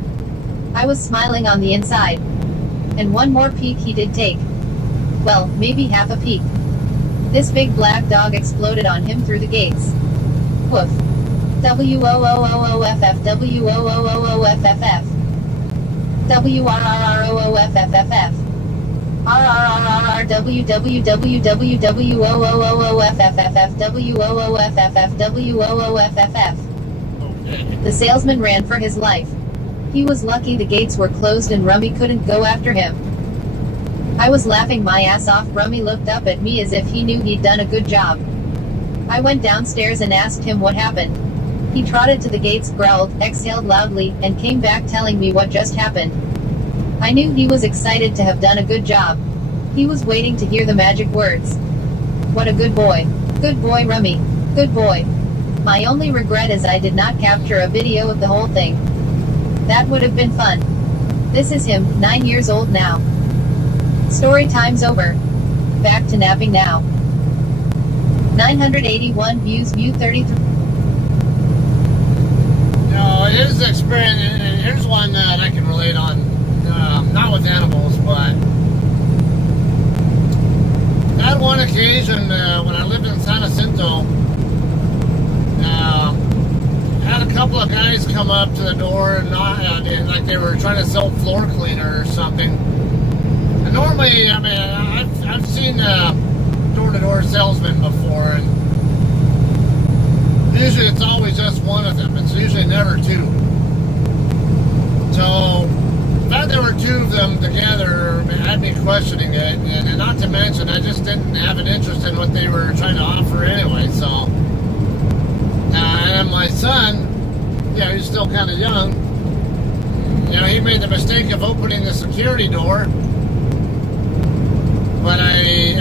I was smiling on the inside. And one more peek he did take. Well, maybe half a peek. This big black dog exploded on him through the gates. Woof. W-O-O-O-O-F-F, W-O-O-O-O-F-F-F. W-R-R-R-O-O-F-F-F-F. R-R-R-R-W-W-W-W-O-O-O-F-F-F-F-W-O-O-F-F-F-W-O-O-F-F-F. The salesman ran for his life. He was lucky the gates were closed and Rummy couldn't go after him. I was laughing my ass off. Rummy looked up at me as if he knew he'd done a good job. I went downstairs and asked him what happened. He trotted to the gates, growled, exhaled loudly, and came back telling me what just happened. I knew he was excited to have done a good job. He was waiting to hear the magic words. What a good boy. Good boy, Rummy. Good boy. My only regret is I did not capture a video of the whole thing. That would have been fun. This is him, 9 years old now. Story time's over. Back to napping now. 981 views, view 33. No, his experience, and here's one that I can relate on, not with animals, but on one occasion when I lived in San Jacinto, had a couple of guys come up to the door and like they were trying to sell floor cleaner or something. And normally, I mean, I've seen door-to-door salesmen before, and usually it's always just one of them. It's usually never two. So the fact there were two of them together had me questioning it, and not to mention I just didn't have an interest in what they were trying to offer anyway. So, and my son, yeah, he's still kind of young. You know, he made the mistake of opening the security door, but I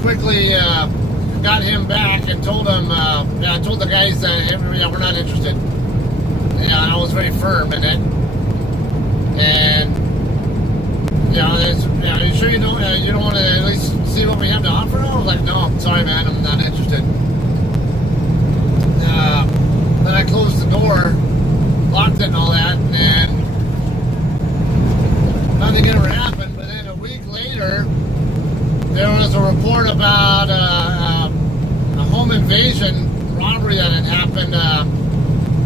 quickly got him back and told him, I told the guys that we're not interested. I was very firm in it, and are you sure you don't want to at least see what we have to offer? I was like, no, I'm sorry, man, I'm not interested. Then I closed the door, locked it and all that, and nothing ever happened. But then a week later, there was a report about a home invasion robbery that had happened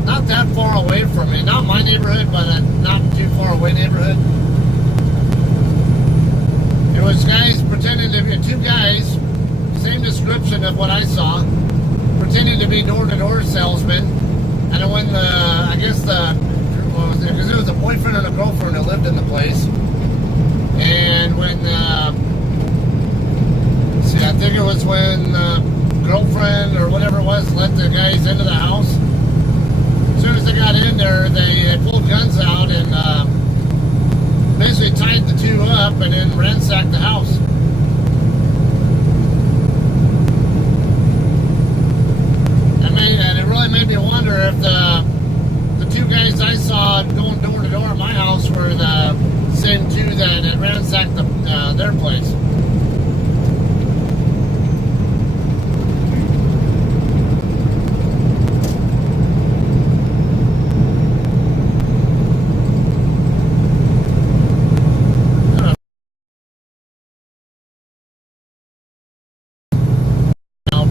not that far away from me. Not my neighborhood, but a not too far away neighborhood. It was guys pretending to be, two guys, same description of what I saw, pretending to be door-to-door salesmen. And when because it was a boyfriend and a girlfriend who lived in the place. And their place.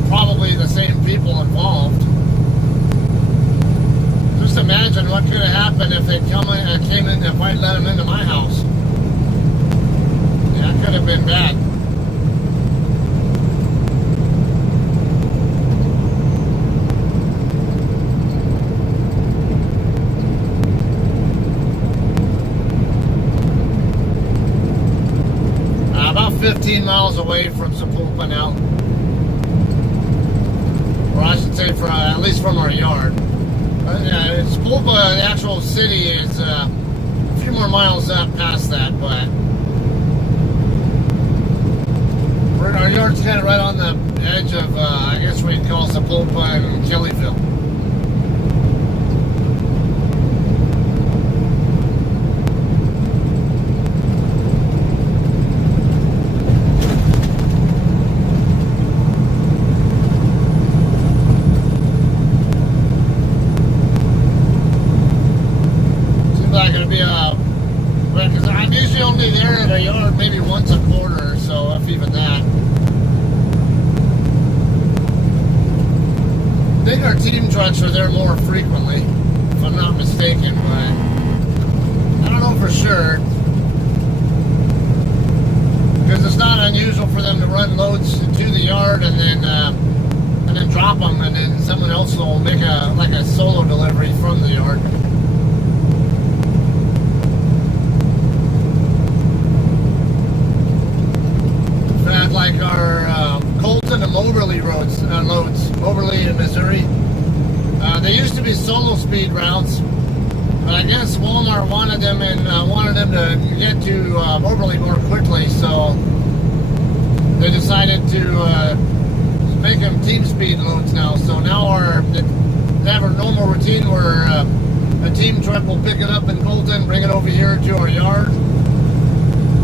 Probably the same people involved. Just imagine what could have happened if they came in, if I'd let them into my house. Yeah, it could have been bad. About 15 miles away from Sapulpa now. Or I should say, at least from our yard. Sapulpa, the actual city, is a few more miles up past that, but our yard's kind of right on the edge of, I guess we'd call Sapulpa and Kellyville. Because I'm usually only there at a yard maybe once a quarter or so, if even that. I think our team trucks are there more frequently, if I'm not mistaken, but I don't know for sure. Because it's not unusual for them to run loads to the yard and then drop them, and then someone else will make a solo delivery from the yard. Like our Colton and Moberly loads, Moberly in Missouri. They used to be solo speed routes, but I guess Walmart wanted them to get to Moberly more quickly, so they decided to make them team speed loads now. So now they have a normal routine where a team truck will pick it up in Colton, bring it over here to our yard,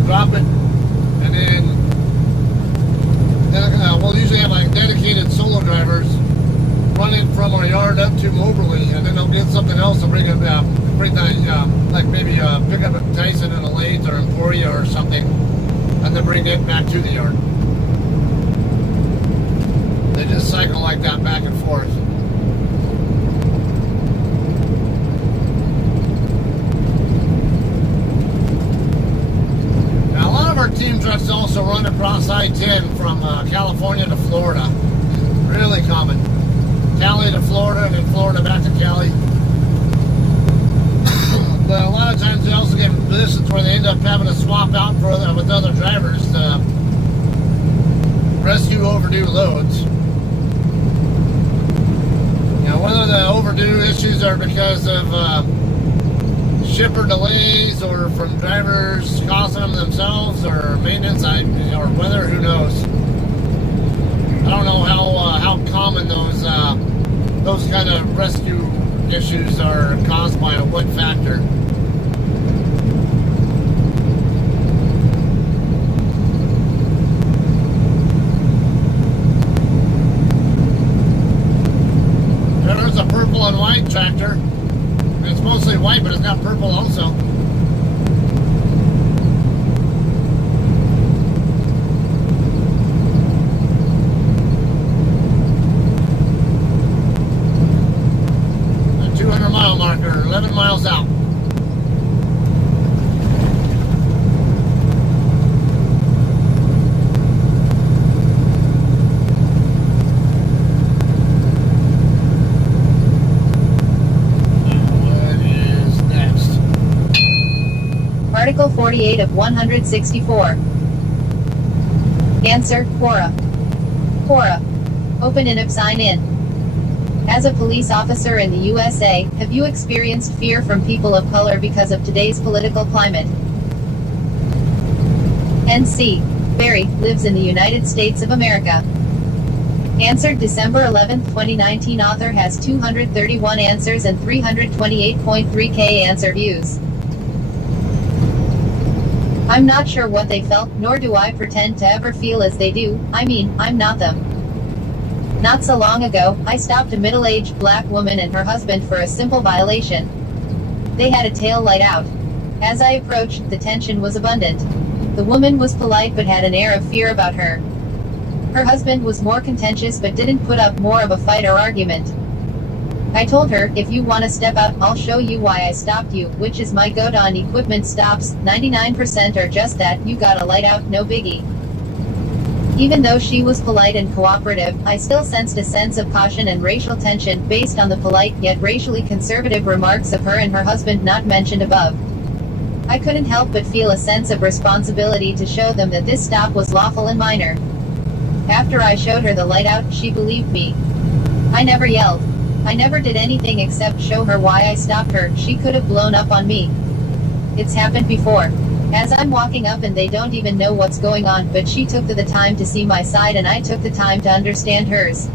drop it, and then we'll usually have like dedicated solo drivers run it from our yard up to Moberly, and then they'll get something else and bring it like maybe pick up a Tyson in a Lathe or Emporia or something, and then bring it back to the yard. They just cycle like that back and forth. Our team trucks also run across I-10 from California to Florida. Really common. Cali to Florida, and then Florida back to Cali. But a lot of times they also get in positions where they end up having to swap out with other drivers to rescue overdue loads. Whether the overdue issues are because of shipper delays or from drivers causing them themselves or maintenance or weather, who knows. I don't know how common those kind of rescue issues are caused by what factor. There's a purple and white tractor. It's mostly white, but it's got purple also. The 200-mile marker, 11 miles out. Article 48 of 164. Answer, Quora. Quora. Open in sign in. As a police officer in the USA, have you experienced fear from people of color because of today's political climate? NC. Barry lives in the United States of America. Answered December 11, 2019. Author has 231 answers and 328.3K answer views. I'm not sure what they felt, nor do I pretend to ever feel as they do. I mean, I'm not them. Not so long ago, I stopped a middle-aged black woman and her husband for a simple violation. They had a tail light out. As I approached, the tension was abundant. The woman was polite but had an air of fear about her. Her husband was more contentious but didn't put up more of a fight or argument. I told her, if you want to step out, I'll show you why I stopped you, which is my goat on equipment stops, 99% are just that, you got a light out, no biggie. Even though she was polite and cooperative, I still sensed a sense of caution and racial tension based on the polite yet racially conservative remarks of her and her husband not mentioned above. I couldn't help but feel a sense of responsibility to show them that this stop was lawful and minor. After I showed her the light out, she believed me. I never yelled. I never did anything except show her why I stopped her. She could have blown up on me. It's happened before. As I'm walking up and they don't even know what's going on, but she took the time to see my side and I took the time to understand hers.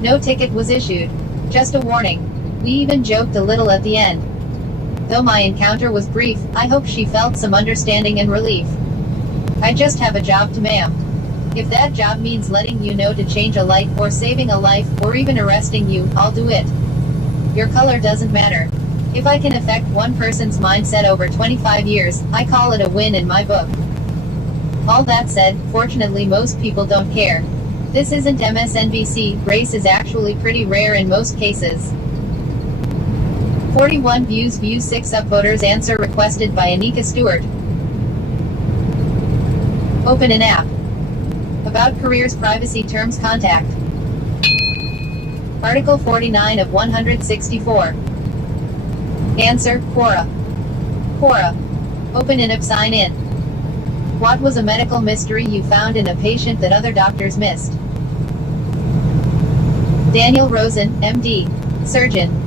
No ticket was issued. Just a warning. We even joked a little at the end. Though my encounter was brief, I hope she felt some understanding and relief. I just have a job to ma'am. If that job means letting you know to change a light, or saving a life, or even arresting you, I'll do it. Your color doesn't matter. If I can affect one person's mindset over 25 years, I call it a win in my book. All that said, fortunately most people don't care. This isn't MSNBC, race is actually pretty rare in most cases. 41 views. View 6 upvoters. Answer requested by Anika Stewart. Open an app. About careers, privacy terms, contact. Article 49 of 164. Answer, Quora. Quora. Open in app, sign in. What was a medical mystery you found in a patient that other doctors missed? Daniel Rosen, MD. Surgeon.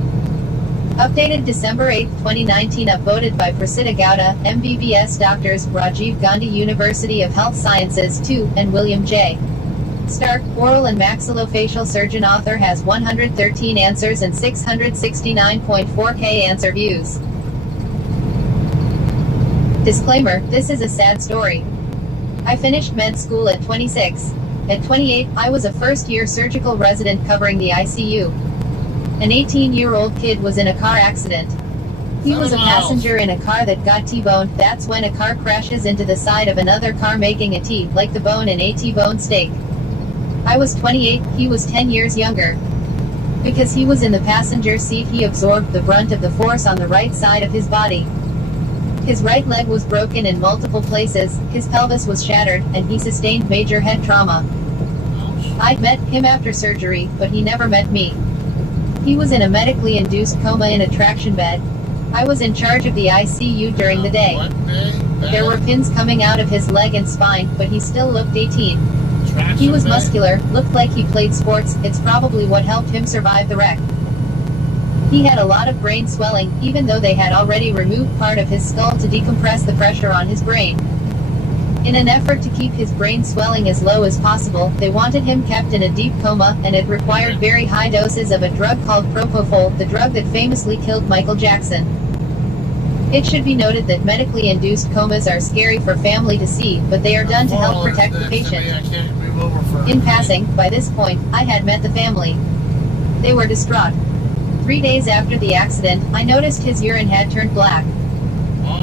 Updated December 8, 2019. Upvoted by Prasida Gowda, MBBS. Doctors, Rajiv Gandhi University of Health Sciences 2, and William J. Stark, oral and maxillofacial surgeon. Author has 113 answers and 669.4k answer views. Disclaimer, this is a sad story. I finished med school at 26. At 28, I was a first-year surgical resident covering the ICU. An 18-year-old kid was in a car accident. He was a passenger in a car that got T-boned. That's when a car crashes into the side of another car, making a T, like the bone in a T-bone steak. I was 28, he was 10 years younger. Because he was in the passenger seat, he absorbed the brunt of the force on the right side of his body. His right leg was broken in multiple places, his pelvis was shattered, and he sustained major head trauma. I'd met him after surgery, but he never met me. He was in a medically induced coma in a traction bed. I was in charge of the ICU during the day. There were pins coming out of his leg and spine, but he still looked 18. He was muscular, looked like he played sports. It's probably what helped him survive the wreck. He had a lot of brain swelling, even though they had already removed part of his skull to decompress the pressure on his brain. In an effort to keep his brain swelling as low as possible, they wanted him kept in a deep coma, and it required very high doses of a drug called propofol, the drug that famously killed Michael Jackson. It should be noted that medically induced comas are scary for family to see, but they are done to help protect the patient. In passing, by this point, I had met the family. They were distraught. 3 days after the accident, I noticed his urine had turned black.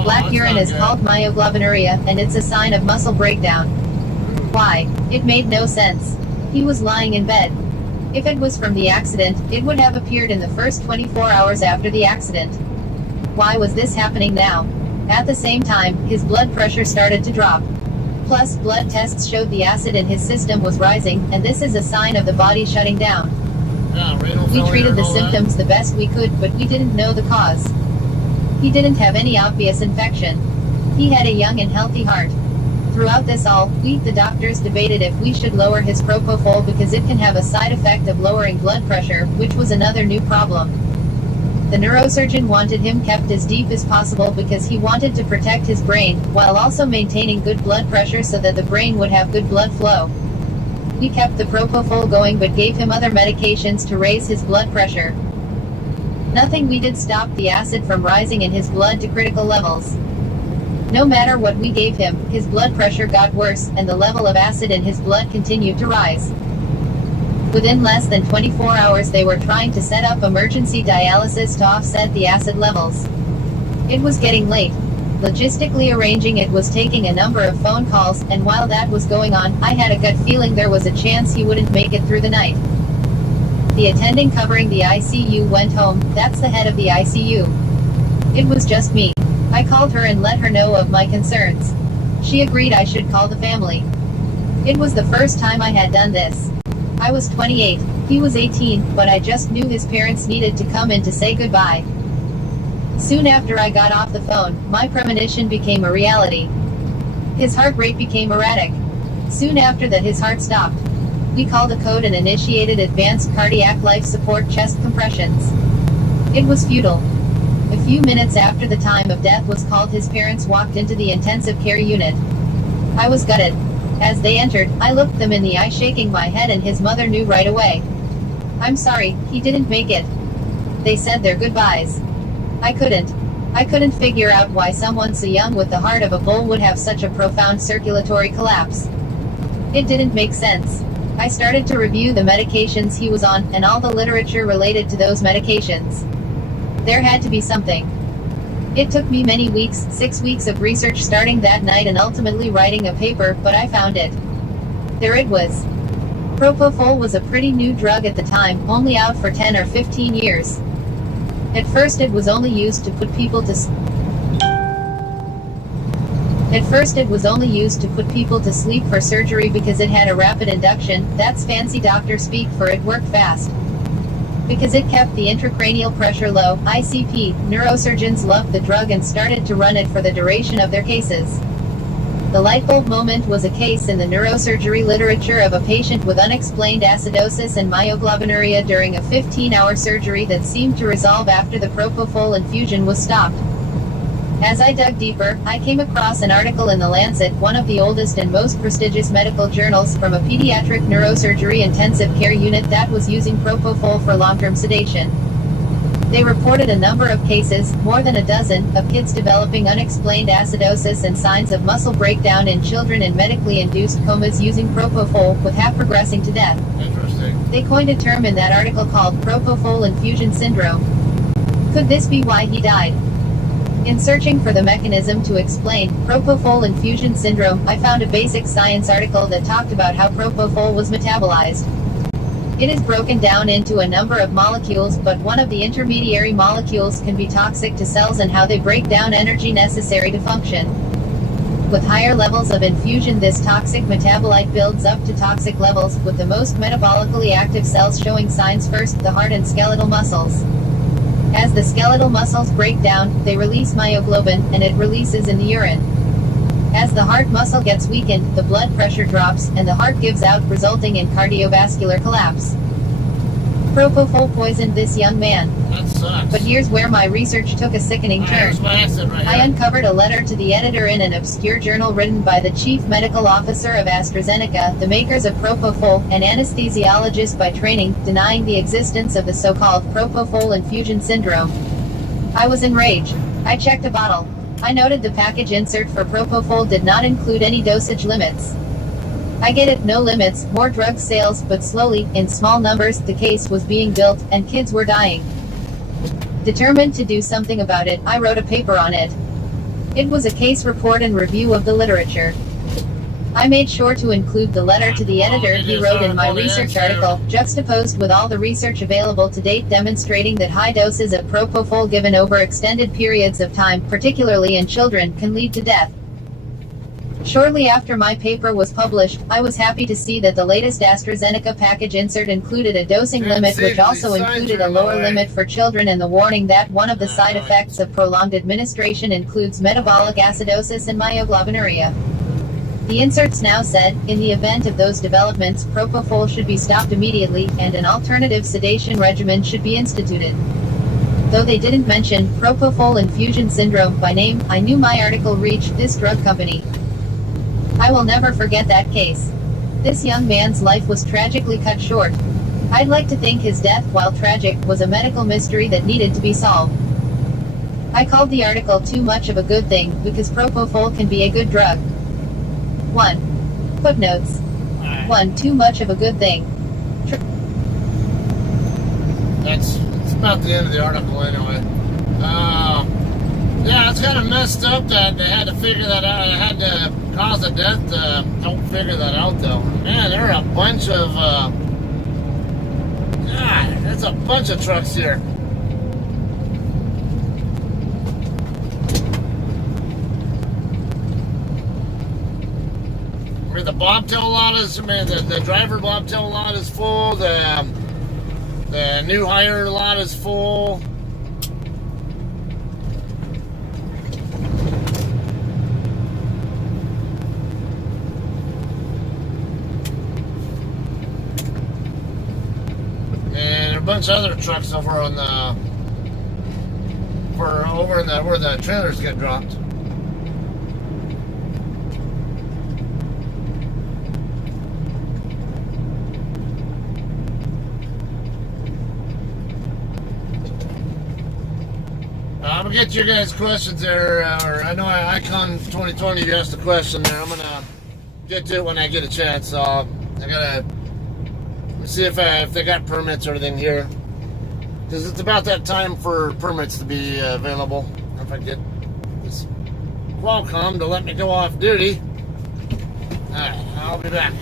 Black urine is called myoglobinuria, and it's a sign of muscle breakdown. Why? It made no sense. He was lying in bed. If it was from the accident, it would have appeared in the first 24 hours after the accident. Why was this happening now? At the same time, his blood pressure started to drop. Plus, blood tests showed the acid in his system was rising, and this is a sign of the body shutting down. We treated the symptoms the best we could, but we didn't know the cause. He didn't have any obvious infection. He had a young and healthy heart. Throughout this all, the doctors debated if we should lower his propofol because it can have a side effect of lowering blood pressure, which was another new problem. The neurosurgeon wanted him kept as deep as possible because he wanted to protect his brain, while also maintaining good blood pressure so that the brain would have good blood flow. We kept the propofol going but gave him other medications to raise his blood pressure. Nothing we did stopped the acid from rising in his blood to critical levels. No matter what we gave him, his blood pressure got worse, and the level of acid in his blood continued to rise. Within less than 24 hours they were trying to set up emergency dialysis to offset the acid levels. It was getting late. Logistically arranging it was taking a number of phone calls, and while that was going on, I had a gut feeling there was a chance he wouldn't make it through the night. The attending covering the ICU went home. That's the head of the ICU. It was just me. I called her and let her know of my concerns. She agreed I should call the family. It was the first time I had done this. I was 28, he was 18, but I just knew his parents needed to come in to say goodbye. Soon after I got off the phone, my premonition became a reality. His heart rate became erratic. Soon after that his heart stopped. We called a code and initiated advanced cardiac life support chest compressions. It was futile. A few minutes after the time of death was called, his parents walked into the intensive care unit. I was gutted. As they entered, I looked them in the eye, shaking my head, and his mother knew right away. "I'm sorry, he didn't make it." They said their goodbyes. I couldn't figure out why someone so young with the heart of a bull would have such a profound circulatory collapse. It didn't make sense. I started to review the medications he was on, and all the literature related to those medications. There had to be something. It took me many weeks, 6 weeks of research starting that night and ultimately writing a paper, but I found it. There it was. Propofol was a pretty new drug at the time, only out for 10 or 15 years. At first it was only used to put people to sleep for surgery because it had a rapid induction. That's fancy doctor speak for it worked fast. Because it kept the intracranial pressure low, ICP, neurosurgeons loved the drug and started to run it for the duration of their cases. The lightbulb moment was a case in the neurosurgery literature of a patient with unexplained acidosis and myoglobinuria during a 15-hour surgery that seemed to resolve after the propofol infusion was stopped. As I dug deeper, I came across an article in The Lancet, one of the oldest and most prestigious medical journals, from a pediatric neurosurgery intensive care unit that was using propofol for long-term sedation. They reported a number of cases, more than a dozen, of kids developing unexplained acidosis and signs of muscle breakdown in children in medically induced comas using propofol, with half progressing to death. Interesting. They coined a term in that article called propofol infusion syndrome. Could this be why he died? In searching for the mechanism to explain propofol infusion syndrome, I found a basic science article that talked about how propofol was metabolized. It is broken down into a number of molecules, but one of the intermediary molecules can be toxic to cells and how they break down energy necessary to function. With higher levels of infusion, this toxic metabolite builds up to toxic levels, with the most metabolically active cells showing signs first, the heart and skeletal muscles. As the skeletal muscles break down, they release myoglobin, and it releases in the urine. As the heart muscle gets weakened, the blood pressure drops, and the heart gives out, resulting in cardiovascular collapse. Propofol poisoned this young man. That sucks. But here's where my research took a sickening turn. Here's my exit right I here. uncovered a letter to the editor in an obscure journal written by the chief medical officer of AstraZeneca, the makers of propofol, an anesthesiologist by training, denying the existence of the so-called propofol infusion syndrome. I was enraged. I checked a bottle. I noted the package insert for propofol did not include any dosage limits. I get it, no limits, more drug sales, but slowly, in small numbers, the case was being built, and kids were dying. Determined to do something about it, I wrote a paper on it. It was a case report and review of the literature. I made sure to include the letter to the editor he wrote in my research article, juxtaposed with all the research available to date demonstrating that high doses of propofol given over extended periods of time, particularly in children, can lead to death. Shortly after my paper was published, I was happy to see that the latest AstraZeneca package insert included a dosing limit, which also included a lower limit for children, and the warning that one of the side effects of prolonged administration includes metabolic acidosis and myoglobinuria. The inserts now said, in the event of those developments, propofol should be stopped immediately, and an alternative sedation regimen should be instituted. Though they didn't mention propofol infusion syndrome by name, I knew my article reached this drug company. I will never forget that case. This young man's life was tragically cut short. I'd like to think his death, while tragic, was a medical mystery that needed to be solved. I called the article too much of a good thing because propofol can be a good drug. 1. Footnotes. Alright. 1. Too much of a good thing. It's about the end of the article anyway. Yeah, it's kind of messed up that they had to figure that out. It had to cause of death to help figure that out, though. Man, there are a bunch of, God, there's a bunch of trucks here. Where the bobtail lot is, the driver bobtail lot is full, the new hire lot is full. And a bunch of other trucks over on where the trailers get dropped. I'm gonna get you guys questions there, or I know Icon 2020 you asked a question there. I'm gonna get to it when I get a chance. So I gotta see if they got permits or anything here, because it's about that time for permits to be available. If I get this Qualcomm to let me go off duty, alright, I'll be back.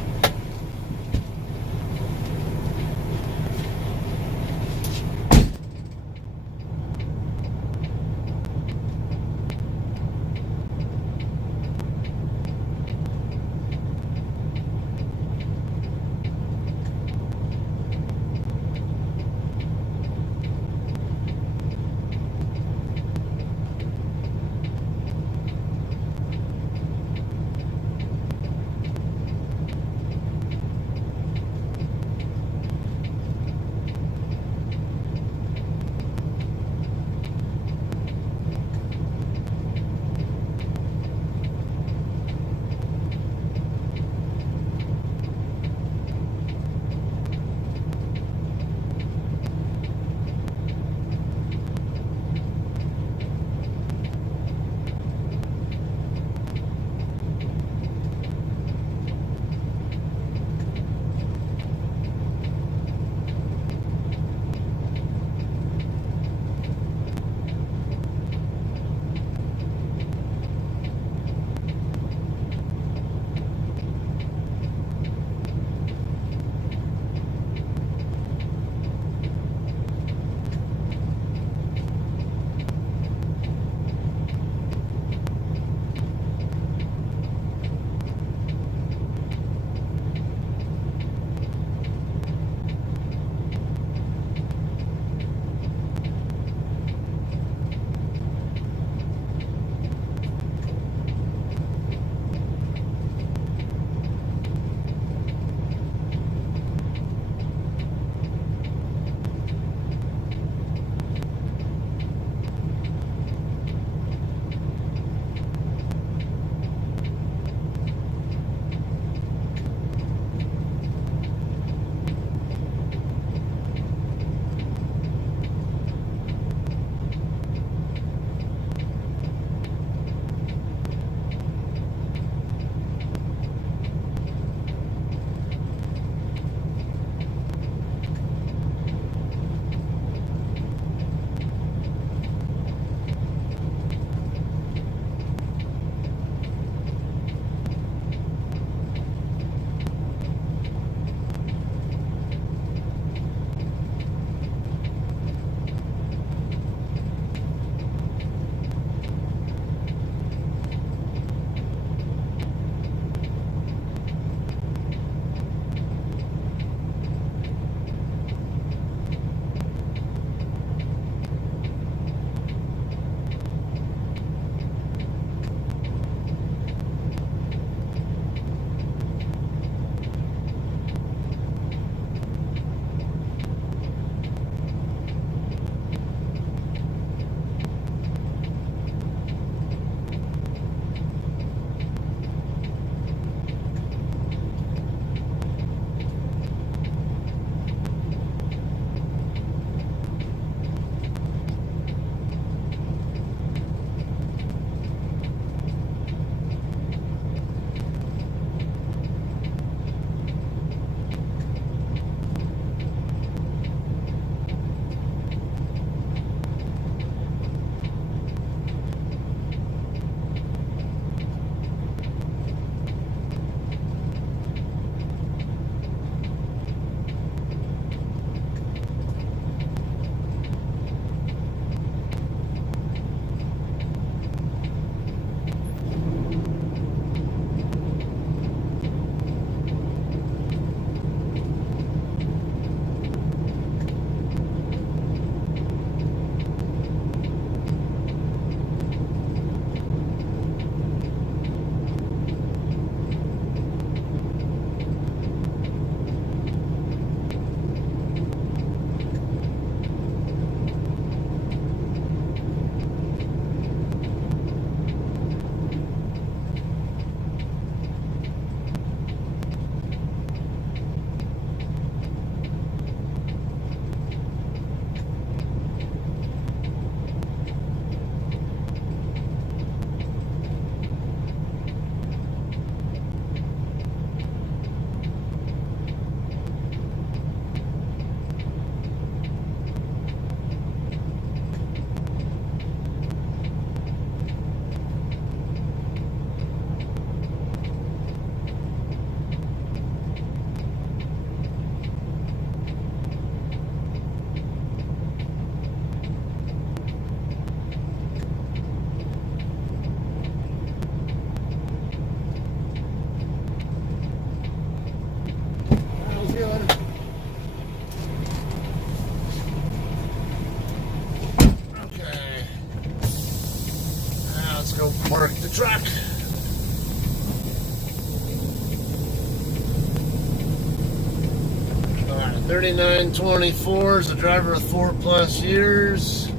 Alright, 3924 is a driver of 4+ years.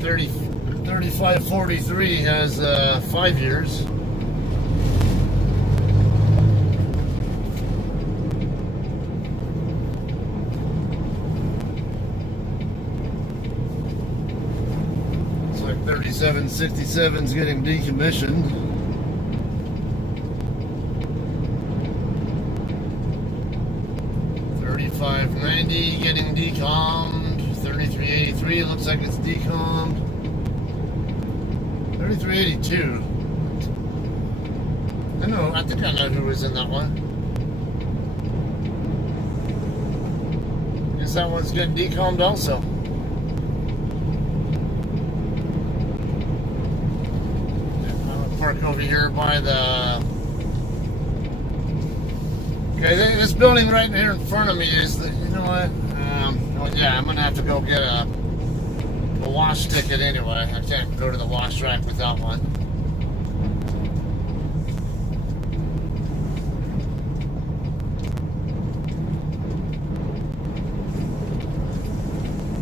3543 has 5 years. Looks like 3767 is getting decommissioned. 3590 getting decommed. 3383 looks like it's decommed. 3382. I think I know who was in that one. Guess that one's getting decommed also. I'm gonna park over here by the. Okay, this building right here in front of me is the. You know what? Well, yeah, I'm gonna have to go get a wash ticket anyway. I can't go to the wash rack without one.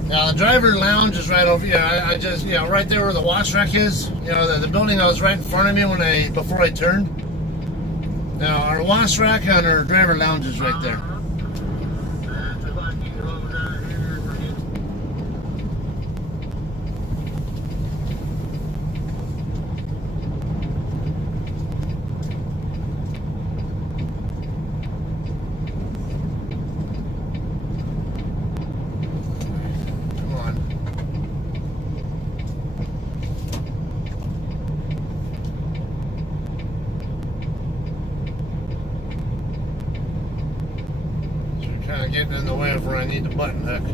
Now the driver lounge is right over here. I just, right there where the wash rack is. The building that was right in front of me before I turned. Now our wash rack and our driver lounge is right there. Kind of getting in the way of where I need the button hook.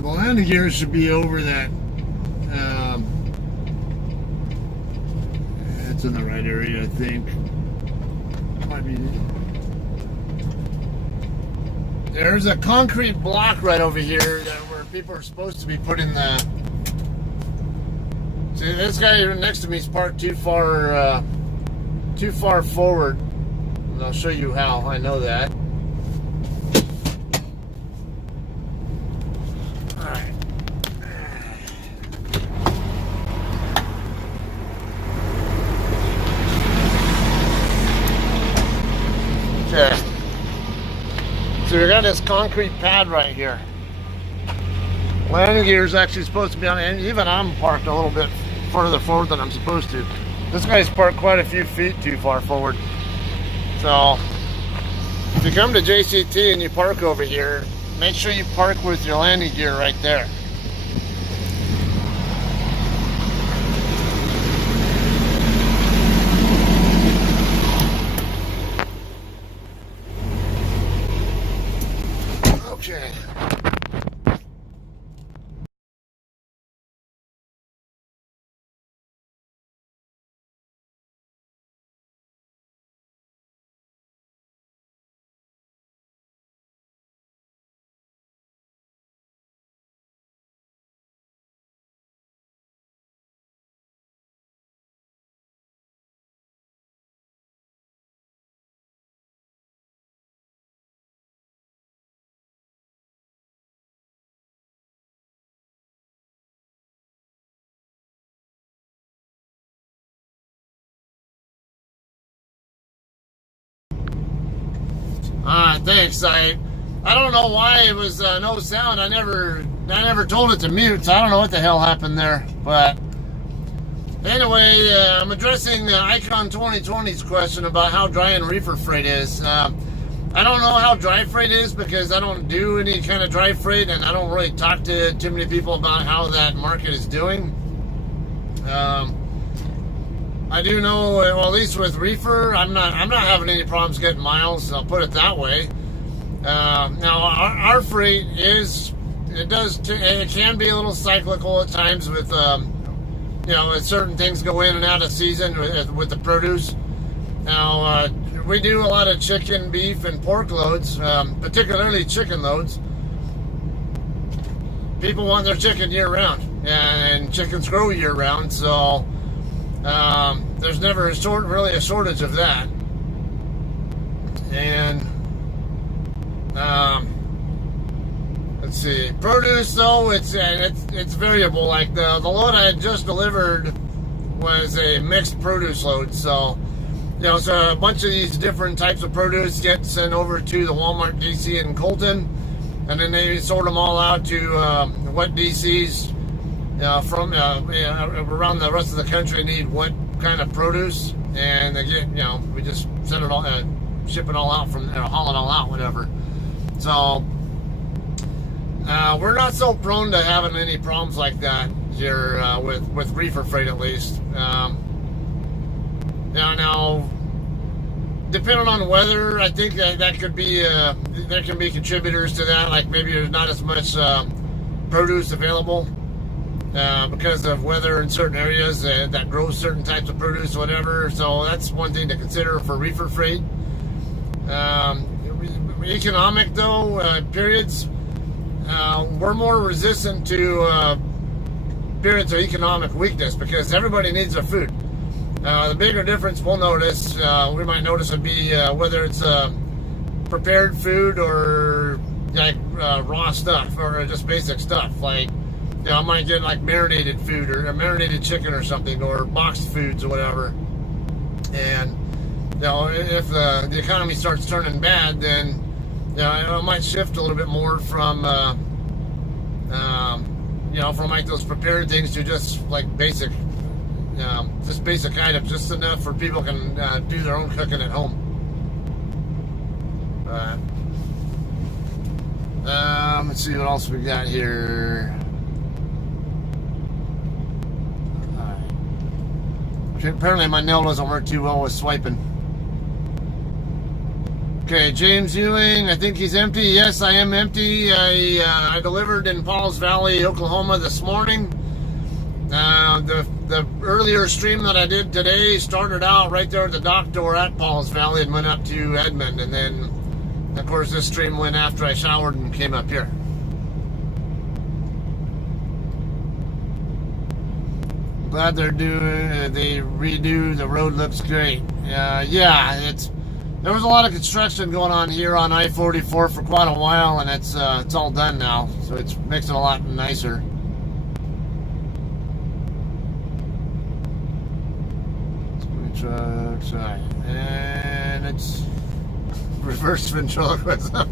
The landing gear should be over that. It's in the right area, I think. Might be. There's a concrete block right over here where people are supposed to be putting the. See, this guy here next to me is parked too far forward, and I'll show you how I know that. Okay. So we got this concrete pad right here. Landing gear is actually supposed to be on it, and even I'm parked a little bit further forward than I'm supposed to. This guy's parked quite a few feet too far forward. So if you come to JCT and you park over here, make sure you park with your landing gear right there. Okay. Alright, thanks. I don't know why it was no sound. I never told it to mute, so I don't know what the hell happened there. But anyway, I'm addressing Icon 2020's question about how dry and reefer freight is. I don't know how dry freight is because I don't do any kind of dry freight, and I don't really talk to too many people about how that market is doing. I do know, well, at least with reefer, I'm not having any problems getting miles. I'll put it that way. Now our freight it can be a little cyclical at times with as certain things go in and out of season with the produce. Now we do a lot of chicken, beef, and pork loads, particularly chicken loads. People want their chicken year round, and chickens grow year round, so there's never really a shortage of that. And let's see, produce though, it's variable. Like the load I had just delivered was a mixed produce load, so so a bunch of these different types of produce get sent over to the Walmart DC in Colton, and then they sort them all out to what DCs from around the rest of the country need what kind of produce, and they get we just send it all, ship it all out from there, haul it all out, whatever. So we're not so prone to having any problems like that here with reefer freight, at least. Now, depending on weather, I think that could be there can be contributors to that. Like maybe there's not as much produce available because of weather in certain areas that grow certain types of produce, whatever. So that's one thing to consider for reefer freight. Economic though periods, we're more resistant to periods of economic weakness because everybody needs their food. The bigger difference we'll notice, we might notice, would be whether it's prepared food or like raw stuff or just basic stuff. Like, I might get like marinated food or marinated chicken or something, or boxed foods or whatever. And if the economy starts turning bad, then I might shift a little bit more from from like those prepared things to just like basic. Just basic items, just enough for people can do their own cooking at home. Let's see what else we got here. Apparently my nail doesn't work too well with swiping. Okay, James Ewing, I think he's empty. Yes, I am empty. I delivered in Pauls Valley, Oklahoma this morning. The earlier stream that I did today started out right there at the dock door at Pauls Valley and went up to Edmond, and then of course this stream went after I showered and came up here. Glad they redo the road, looks great. Yeah, there was a lot of construction going on here on I-44 for quite a while, and it's all done now, so it makes it a lot nicer. Trucks, right. And it's reverse ventriloquism.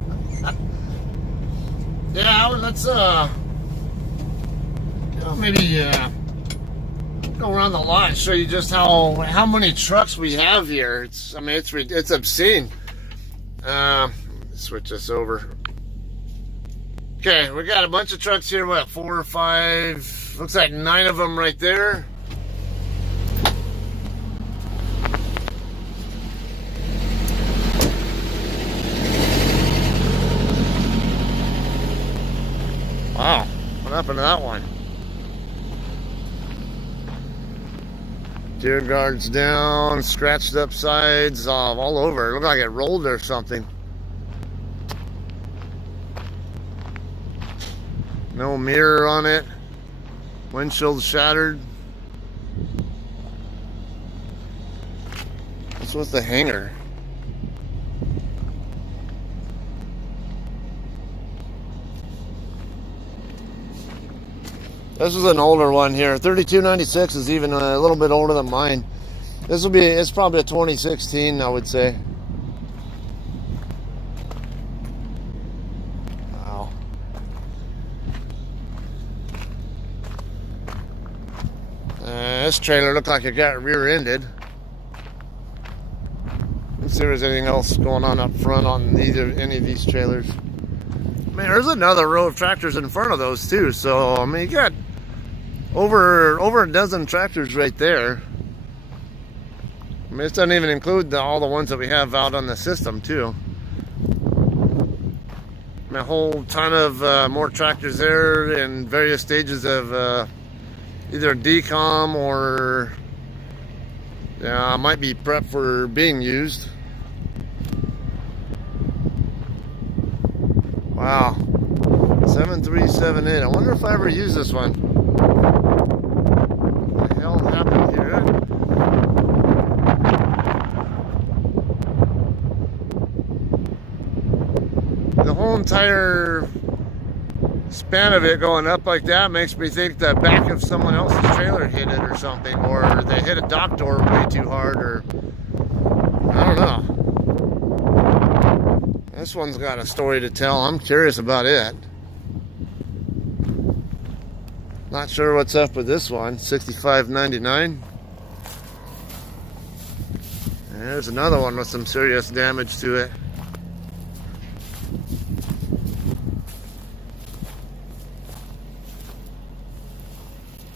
Yeah, let's maybe go around the lot and show you just how many trucks we have here. It's obscene. Switch this over. Okay, we got a bunch of trucks here. What, 4 or 5? Looks like 9 of them right there. Wow, what happened to that one? Deer guards down, scratched up sides, all over. It looked like it rolled or something. No mirror on it. Windshield shattered. What's with the hanger? This is an older one here. 3296 is even a little bit older than mine. It's probably a 2016, I would say. Wow. This trailer looked like it got rear-ended. Let's see if there's anything else going on up front on any of these trailers. Man, there's another row of tractors in front of those too. So I mean, you got over a dozen tractors right there. mean, this doesn't even include all the ones that we have out on the system too. I mean, a whole ton of more tractors there in various stages of either decom or might be prepped for being used. Wow, 7378. I wonder if I ever use this one. What the hell happened here? The whole entire span of it going up like that makes me think the back of someone else's trailer hit it or something, or they hit a dock door way too hard, or I don't know. This one's got a story to tell. I'm curious about it. Not sure what's up with this one. $65.99. There's another one with some serious damage to it.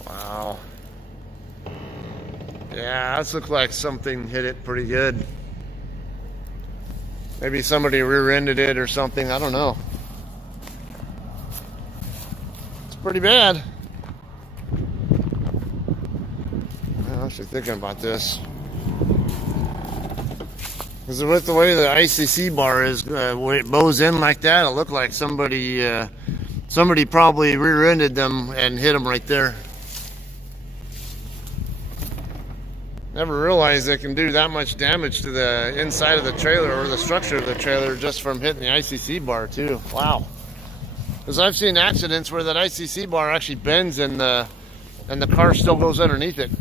Wow. Yeah, this looks like something hit it pretty good. Maybe somebody rear-ended it or something. I don't know. It's pretty bad. I'm actually thinking about this. Because with the way the ICC bar is, when it bows in like that, it looked like somebody probably rear-ended them and hit them right there. Never realized they can do that much damage to the inside of the trailer or the structure of the trailer just from hitting the ICC bar too. Wow. Because I've seen accidents where that ICC bar actually bends and the car still goes underneath it.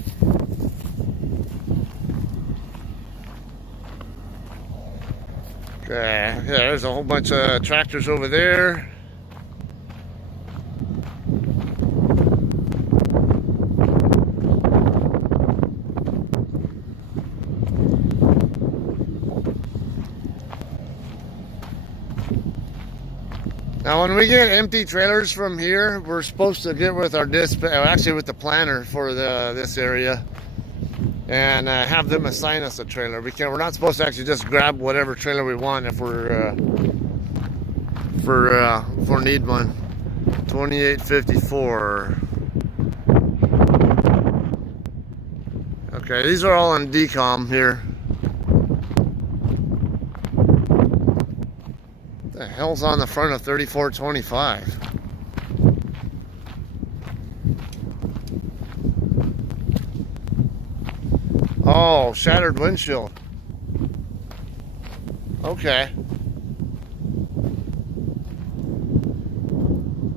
Okay, yeah, there's a whole bunch of tractors over there. Now, when we get empty trailers from here, we're supposed to get with our dispatch, actually with the planner for this area, and have them assign us a trailer. We're not supposed to actually just grab whatever trailer we want if we need one. 2854. Okay, these are all on decom here. What the hell's on the front of 3425? Oh, shattered windshield. Okay.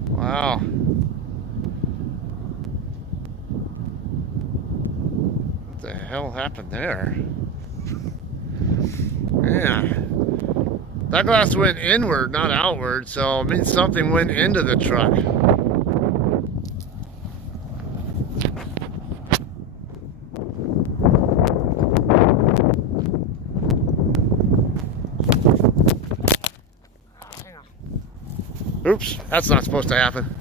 Wow. What the hell happened there? Yeah. That glass went inward, not outward, so it means something went into the truck. Oops, that's not supposed to happen.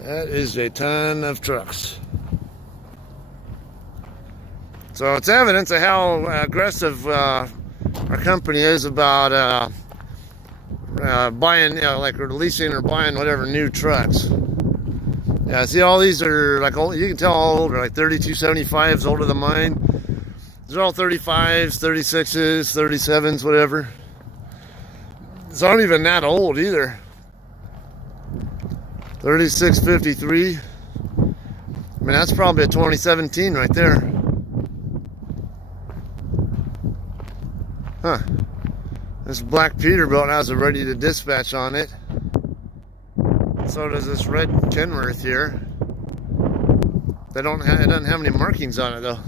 That is a ton of trucks. So it's evidence of how aggressive our company is about buying, like releasing or buying whatever new trucks. Yeah, see, all these are like old, you can tell all older, like 3275s older than mine. These are all 35s, 36s, 37s, whatever. It's not even that old either. 3653. I mean, that's probably a 2017 right there. Huh. This black Peterbilt has a ready to dispatch on it. So does this red Kenworth here. It doesn't have any markings on it though.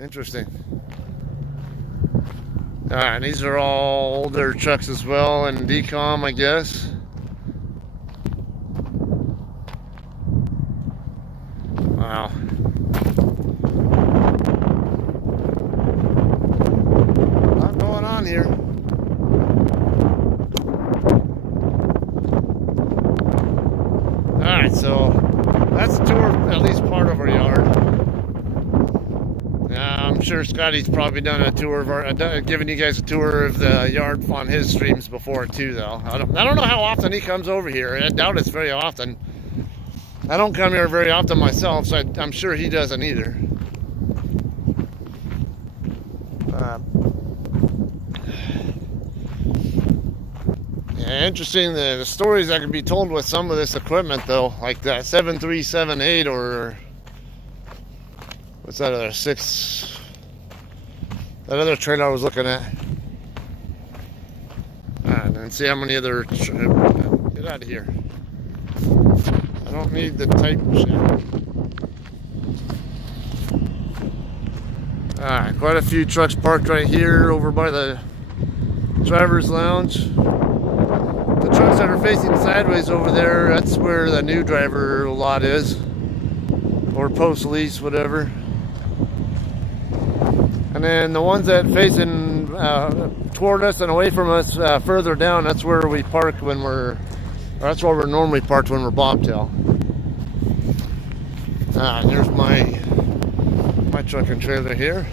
Interesting. Alright, these are all older trucks as well, and decom, I guess. Wow. A lot going on here. right, so that's a tour, at least part of our yard. I'm sure Scotty's probably done a tour of our, giving you guys a tour of the yard on his streams before too, though. I don't know how often he comes over here. I doubt it's very often. I don't come here very often myself, so I'm sure he doesn't either. Yeah, interesting the stories that can be told with some of this equipment, though, like that 7378 or what's that other that other trailer I was looking at. And then see how many other get out of here. I don't need the type shit. Alright, quite a few trucks parked right here over by the driver's lounge. The trucks that are facing sideways over there, that's where the new driver lot is, or post lease, whatever. And then the ones that facing toward us and away from us further down, that's where we park when that's where we're normally parked when we're bobtail. There's my truck and trailer here.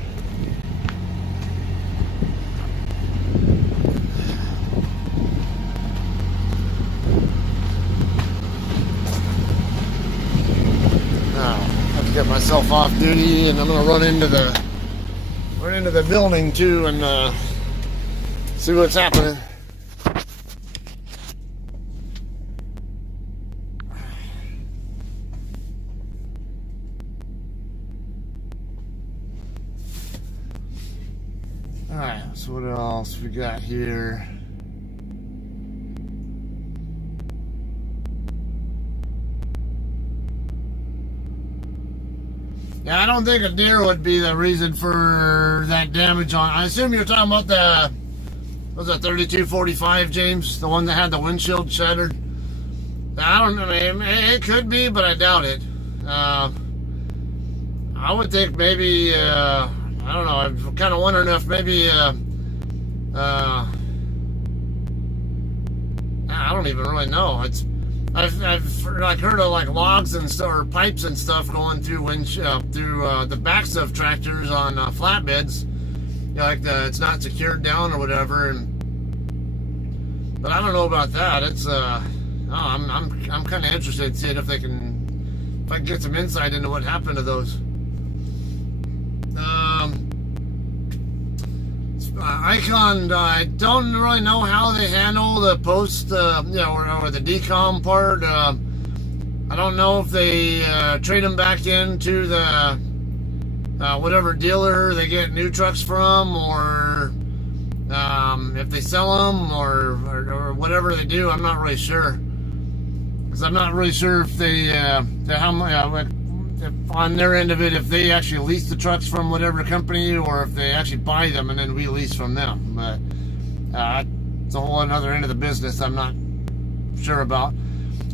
Get myself off duty, and I'm gonna run into the building too and see what's happening. All right, so what else we got here? Yeah, I don't think a deer would be the reason for that damage on. I assume you're talking about the, what was that, 3245, James? The one that had the windshield shattered? I don't know, it could be, but I doubt it. I would think maybe, I don't know, I'm kind of wondering if maybe, I don't even really know. I've like heard of like logs and stuff, or pipes and stuff going through the backs of tractors on flatbeds, you know, like it's not secured down or whatever. But I don't know about that. It's I'm kind of interested in seeing if I can get some insight into what happened to those. Icon, I don't really know how they handle the post, you know, or the decom part. I don't know if they trade them back into the whatever dealer they get new trucks from, or if they sell them, or whatever they do. I'm not really sure, because I'm not really sure if they how much. On their end of it, if they actually lease the trucks from whatever company, or if they actually buy them and then we lease from them. But it's a whole other end of the business I'm not sure about.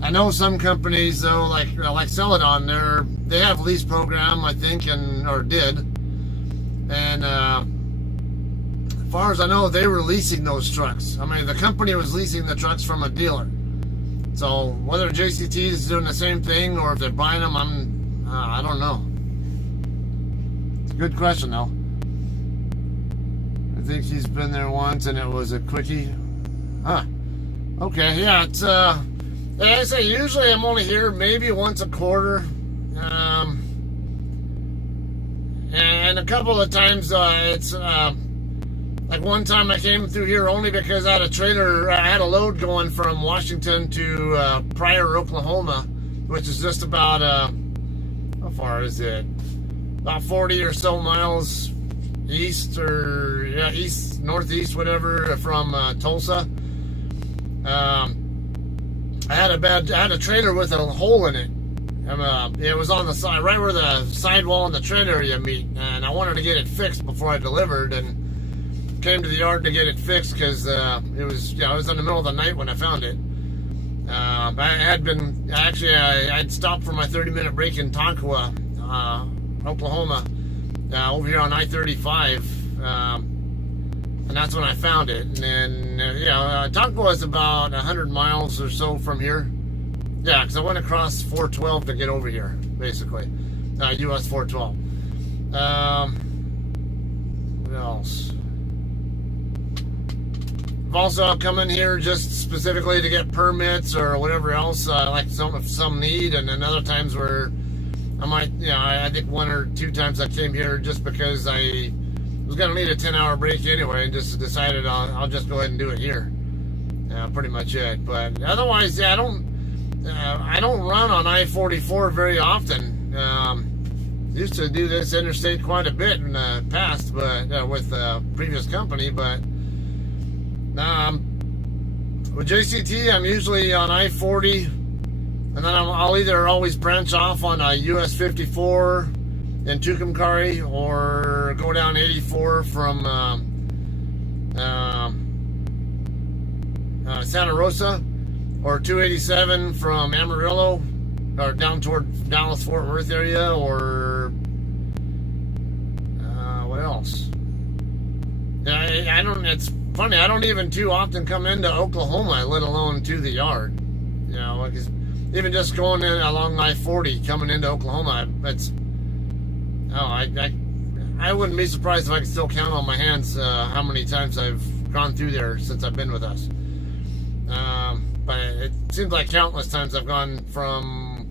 I know some companies though, like Celadon, they have lease program, I think, or did. And as far as I know, they were leasing those trucks. I mean, the company was leasing the trucks from a dealer. So whether JCT is doing the same thing or if they're buying them, I don't know. It's a good question, though. I think he's been there once, and it was a quickie. Huh. Okay, yeah, it's, like I say, usually I'm only here maybe once a quarter. And a couple of times, it's, like one time I came through here only because I had a load going from Washington to Pryor, Oklahoma, which is just about, how far is it? About 40 or so miles east, or east, northeast, whatever, from Tulsa. I had a trailer with a hole in it. It was on the side, right where the sidewall and the trailer area meet, and I wanted to get it fixed before I delivered, and came to the yard to get it fixed because it was in the middle of the night when I found it. I'd stopped for my 30-minute break in Tonkawa, Oklahoma, over here on I-35, and that's when I found it. And then, Tonkawa is about 100 miles or so from here. Yeah, because I went across 412 to get over here, basically. US 412. What else? I've also come in here just specifically to get permits or whatever else, like some need, and then other times where I might, I think 1 or 2 times I came here just because I was going to need a 10-hour break anyway, and just decided I'll just go ahead and do it here. Pretty much it. But otherwise, I don't run on I-44 very often. Used to do this interstate quite a bit in the past, but with the previous company. But with JCT, I'm usually on I-40, and then I'll either always branch off on a US 54 in Tucumcari, or go down 84 from Santa Rosa, or 287 from Amarillo, or down toward Dallas Fort Worth area, or what else? I don't. It's funny. I don't even too often come into Oklahoma, let alone to the yard. Because even just going in along I-40, coming into Oklahoma, it's I wouldn't be surprised if I could still count on my hands how many times I've gone through there since I've been with us. But it seems like countless times I've gone from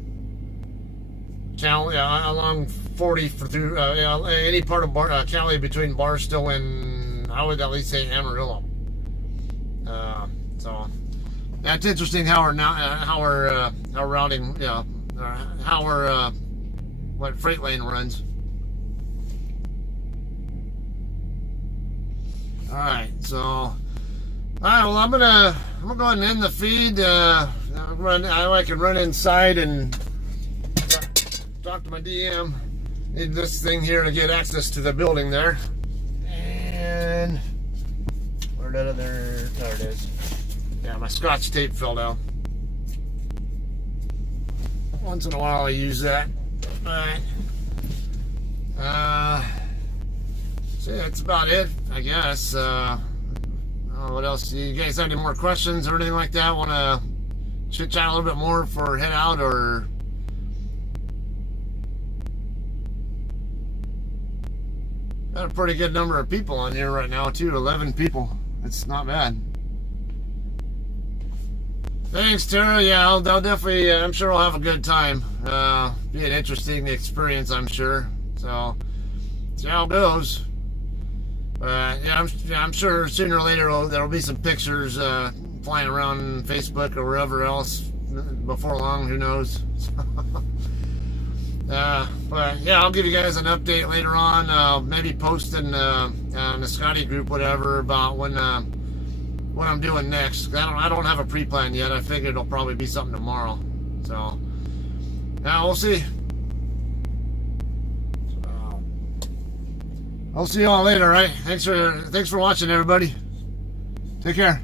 Cali along 40 through any part of Cali between Barstow and, I would at least say, Amarillo. So that's interesting how our routing, how our what freight lane runs. All right, so well, I'm gonna go ahead and end the feed. I can run inside and talk to my DM. Need this thing here to get access to the building there. And where did it? There it is. Yeah, my Scotch tape fell down. Once in a while I use that. Alright. So yeah, that's about it, I guess. What else? You guys have any more questions or anything like that? Want to chit chat a little bit more before head out, or? Got a pretty good number of people on here right now too. 11 people. It's not bad. Thanks, Tara. Yeah, I'll definitely. I'm sure I'll have a good time. Be an interesting experience, I'm sure. So, see how it goes. Yeah, I'm sure sooner or later there'll be some pictures flying around Facebook or wherever else before long. Who knows? But yeah, I'll give you guys an update later on. Maybe post in the Scotty group, whatever, about what I'm doing next. I don't have a pre-plan yet. I figured it'll probably be something tomorrow. So yeah, we'll see. I'll see you all later, right? Thanks for watching, everybody. Take care.